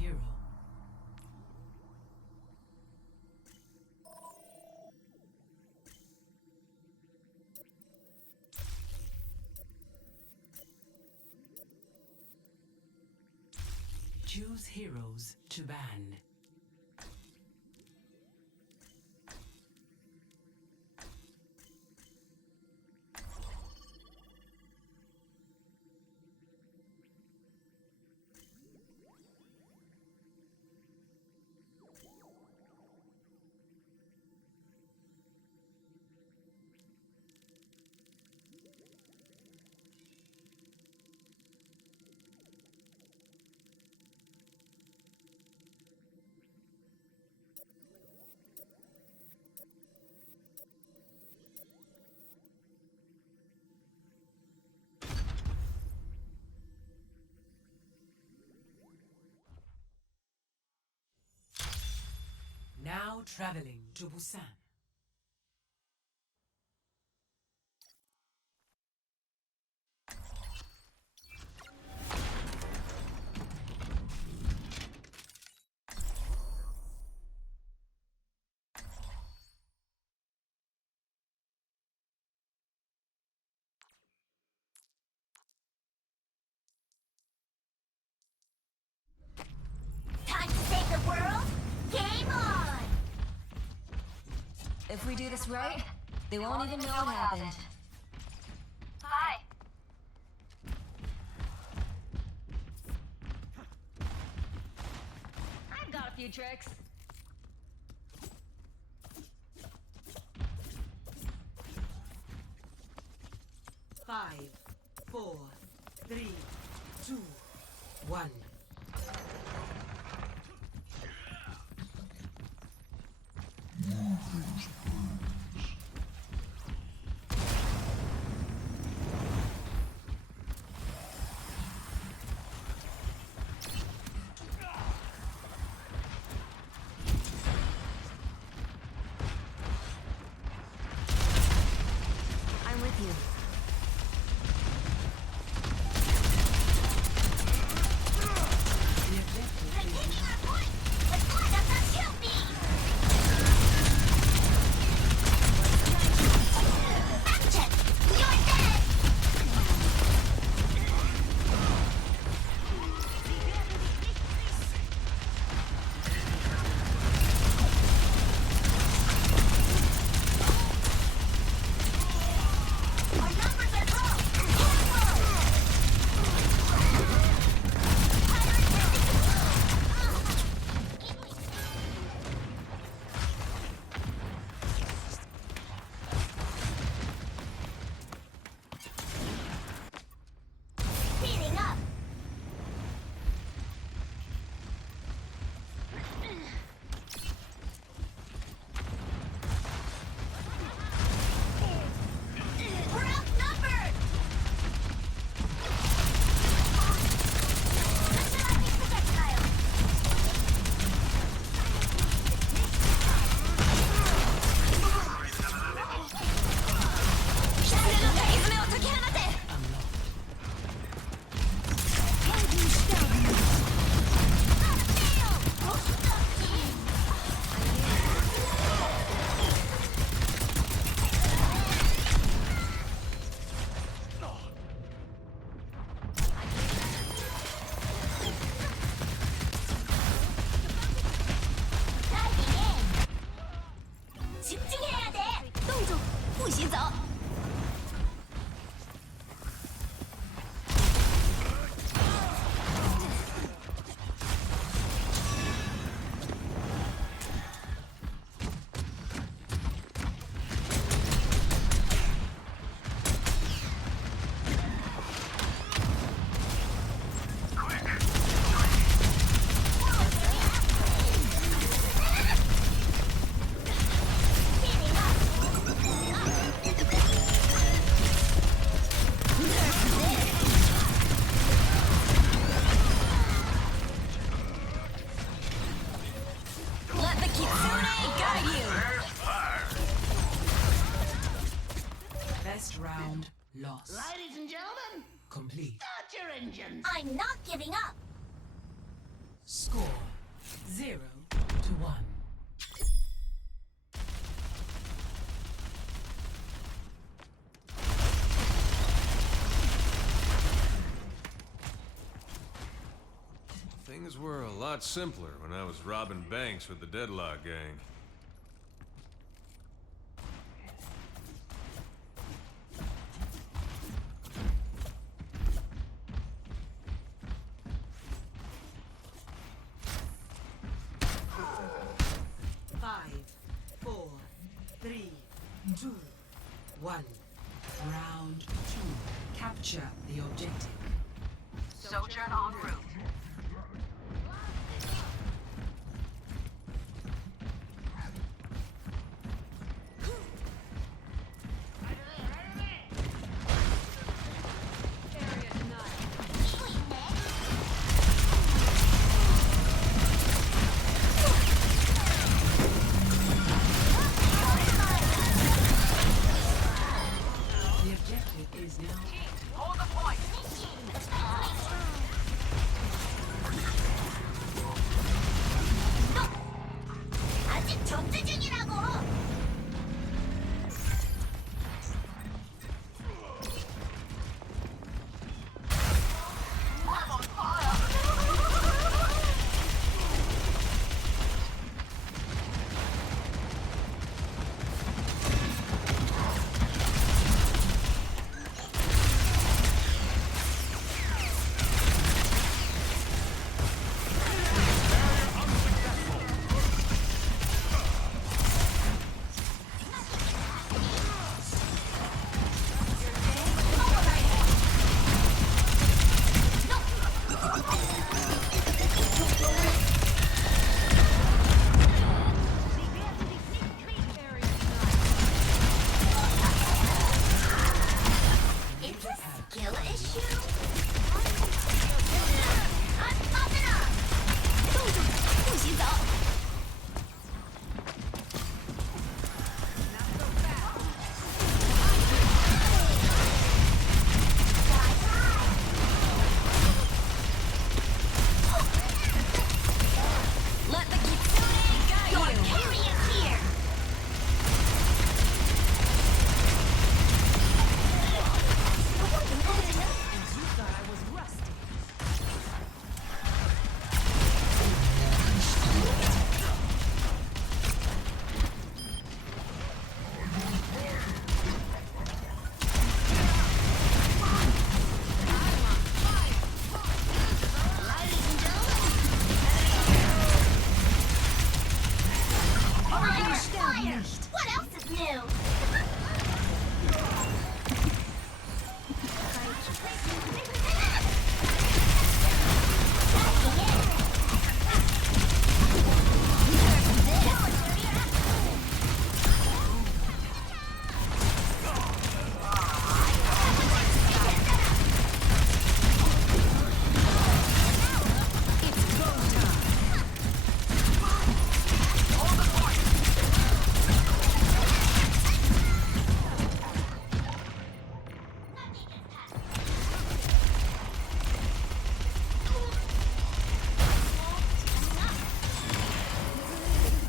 hero. Choose heroes to ban. Now traveling to Busan. Time to save the world? Game on! If we do this right, they won't even know what happened. Hi. I've got a few tricks. Five, 4, 3, 2, 1. I'm with you. The objective I'm is taking our point! Let's let them not kill me! Action! You're dead! Our numbers are low! Speeding up! We're outnumbered! Specializing projectile! 집중해야 돼! 动作，不许走。 Speeding up! Let the Kitsune guide you. best round lost. Ladies and gentlemen, Complete. start your engines. I'm not giving up! Score 0-1. Things were a lot simpler when I was robbing banks with the Deadlock gang. Five, 4, 3, 2, 1. Round 2. Capture the objective. Sojourn en route. The objective is now. Hold the point. 아직 전투 중이라고. It's a skill issue. I'm popping up. 不许走！ Let the Kitsune guide Your you! carry is here. You thought I was rusty. Fire! What else is new?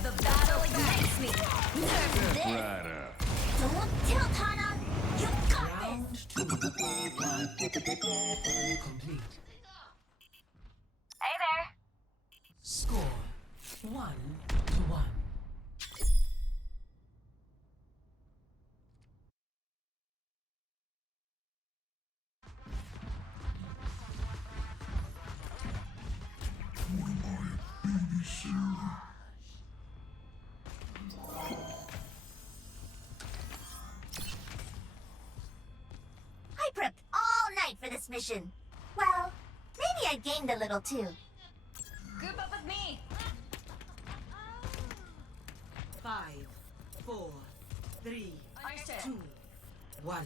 The battle ignites me! Nerf this! Right up. Don't tilt, Hana. You got Round this. 2. Complete. Hey there. Score 1-1. I prepped all night for this mission. Well, maybe I gained a little too. Group up with me! 5, 4, 3, Understood. 2, 1.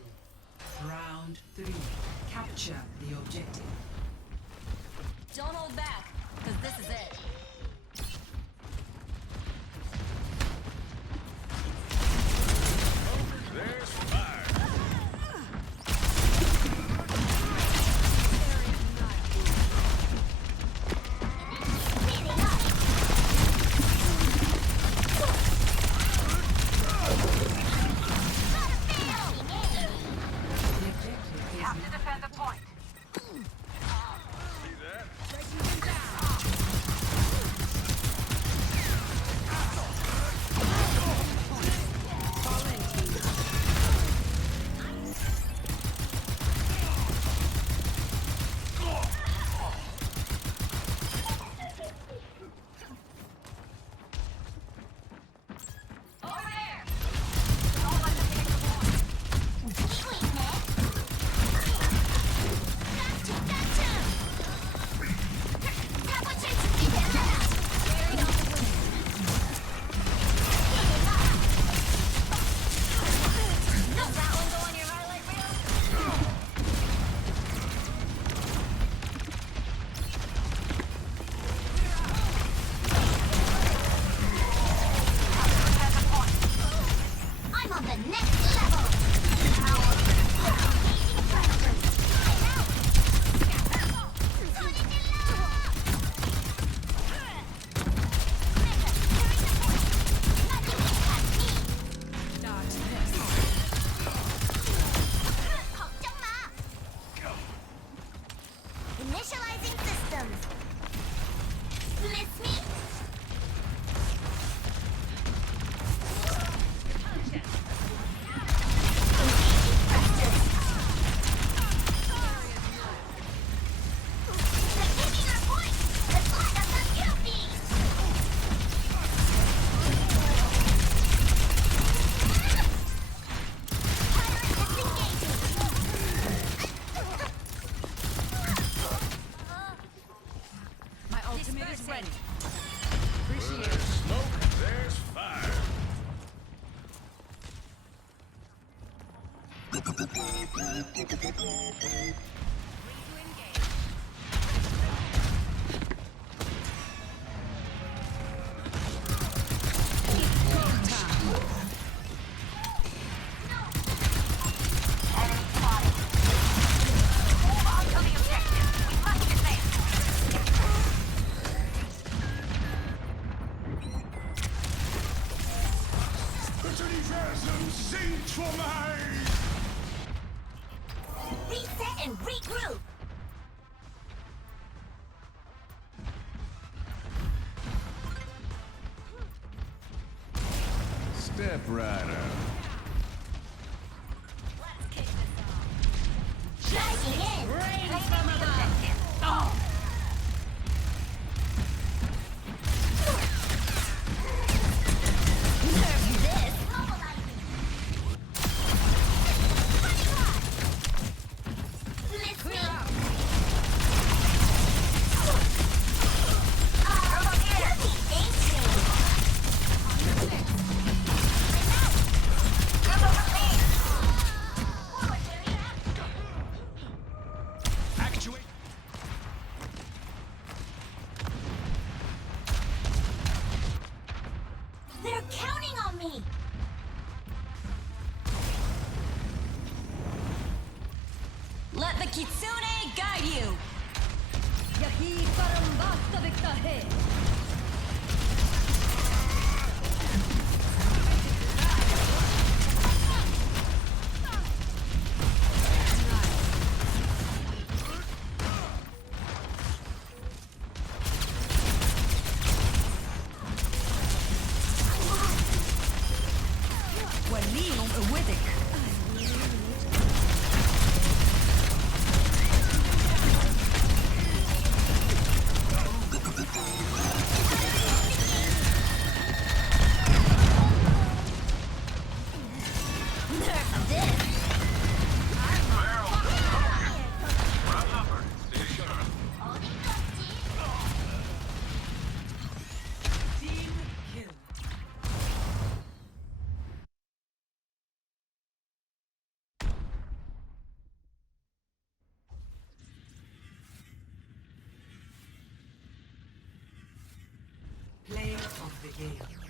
Round 3. Capture the objective. Don't hold back, because this is it. There's fire. has a point. See that? I'm on the next level! 걱정 마! Initializing systems. Miss me? They're taking our point! Let's light up the guilty! Pirate disengaging! My ultimate is ready. Where there's smoke, there's fire. Move on to the objective. We must advance. Bitte Universum singt vor mig! Reset and regroup! Step right up. Let's kick this off. Diving in! Rain from above. Nerf this! Miss me? Guilty ancient! Actuate. They're counting on me! Let the Kitsune guide you. Yahi parambasta viktahe. Waliyum uwidik. Nerf this! Team kill. Play of the game.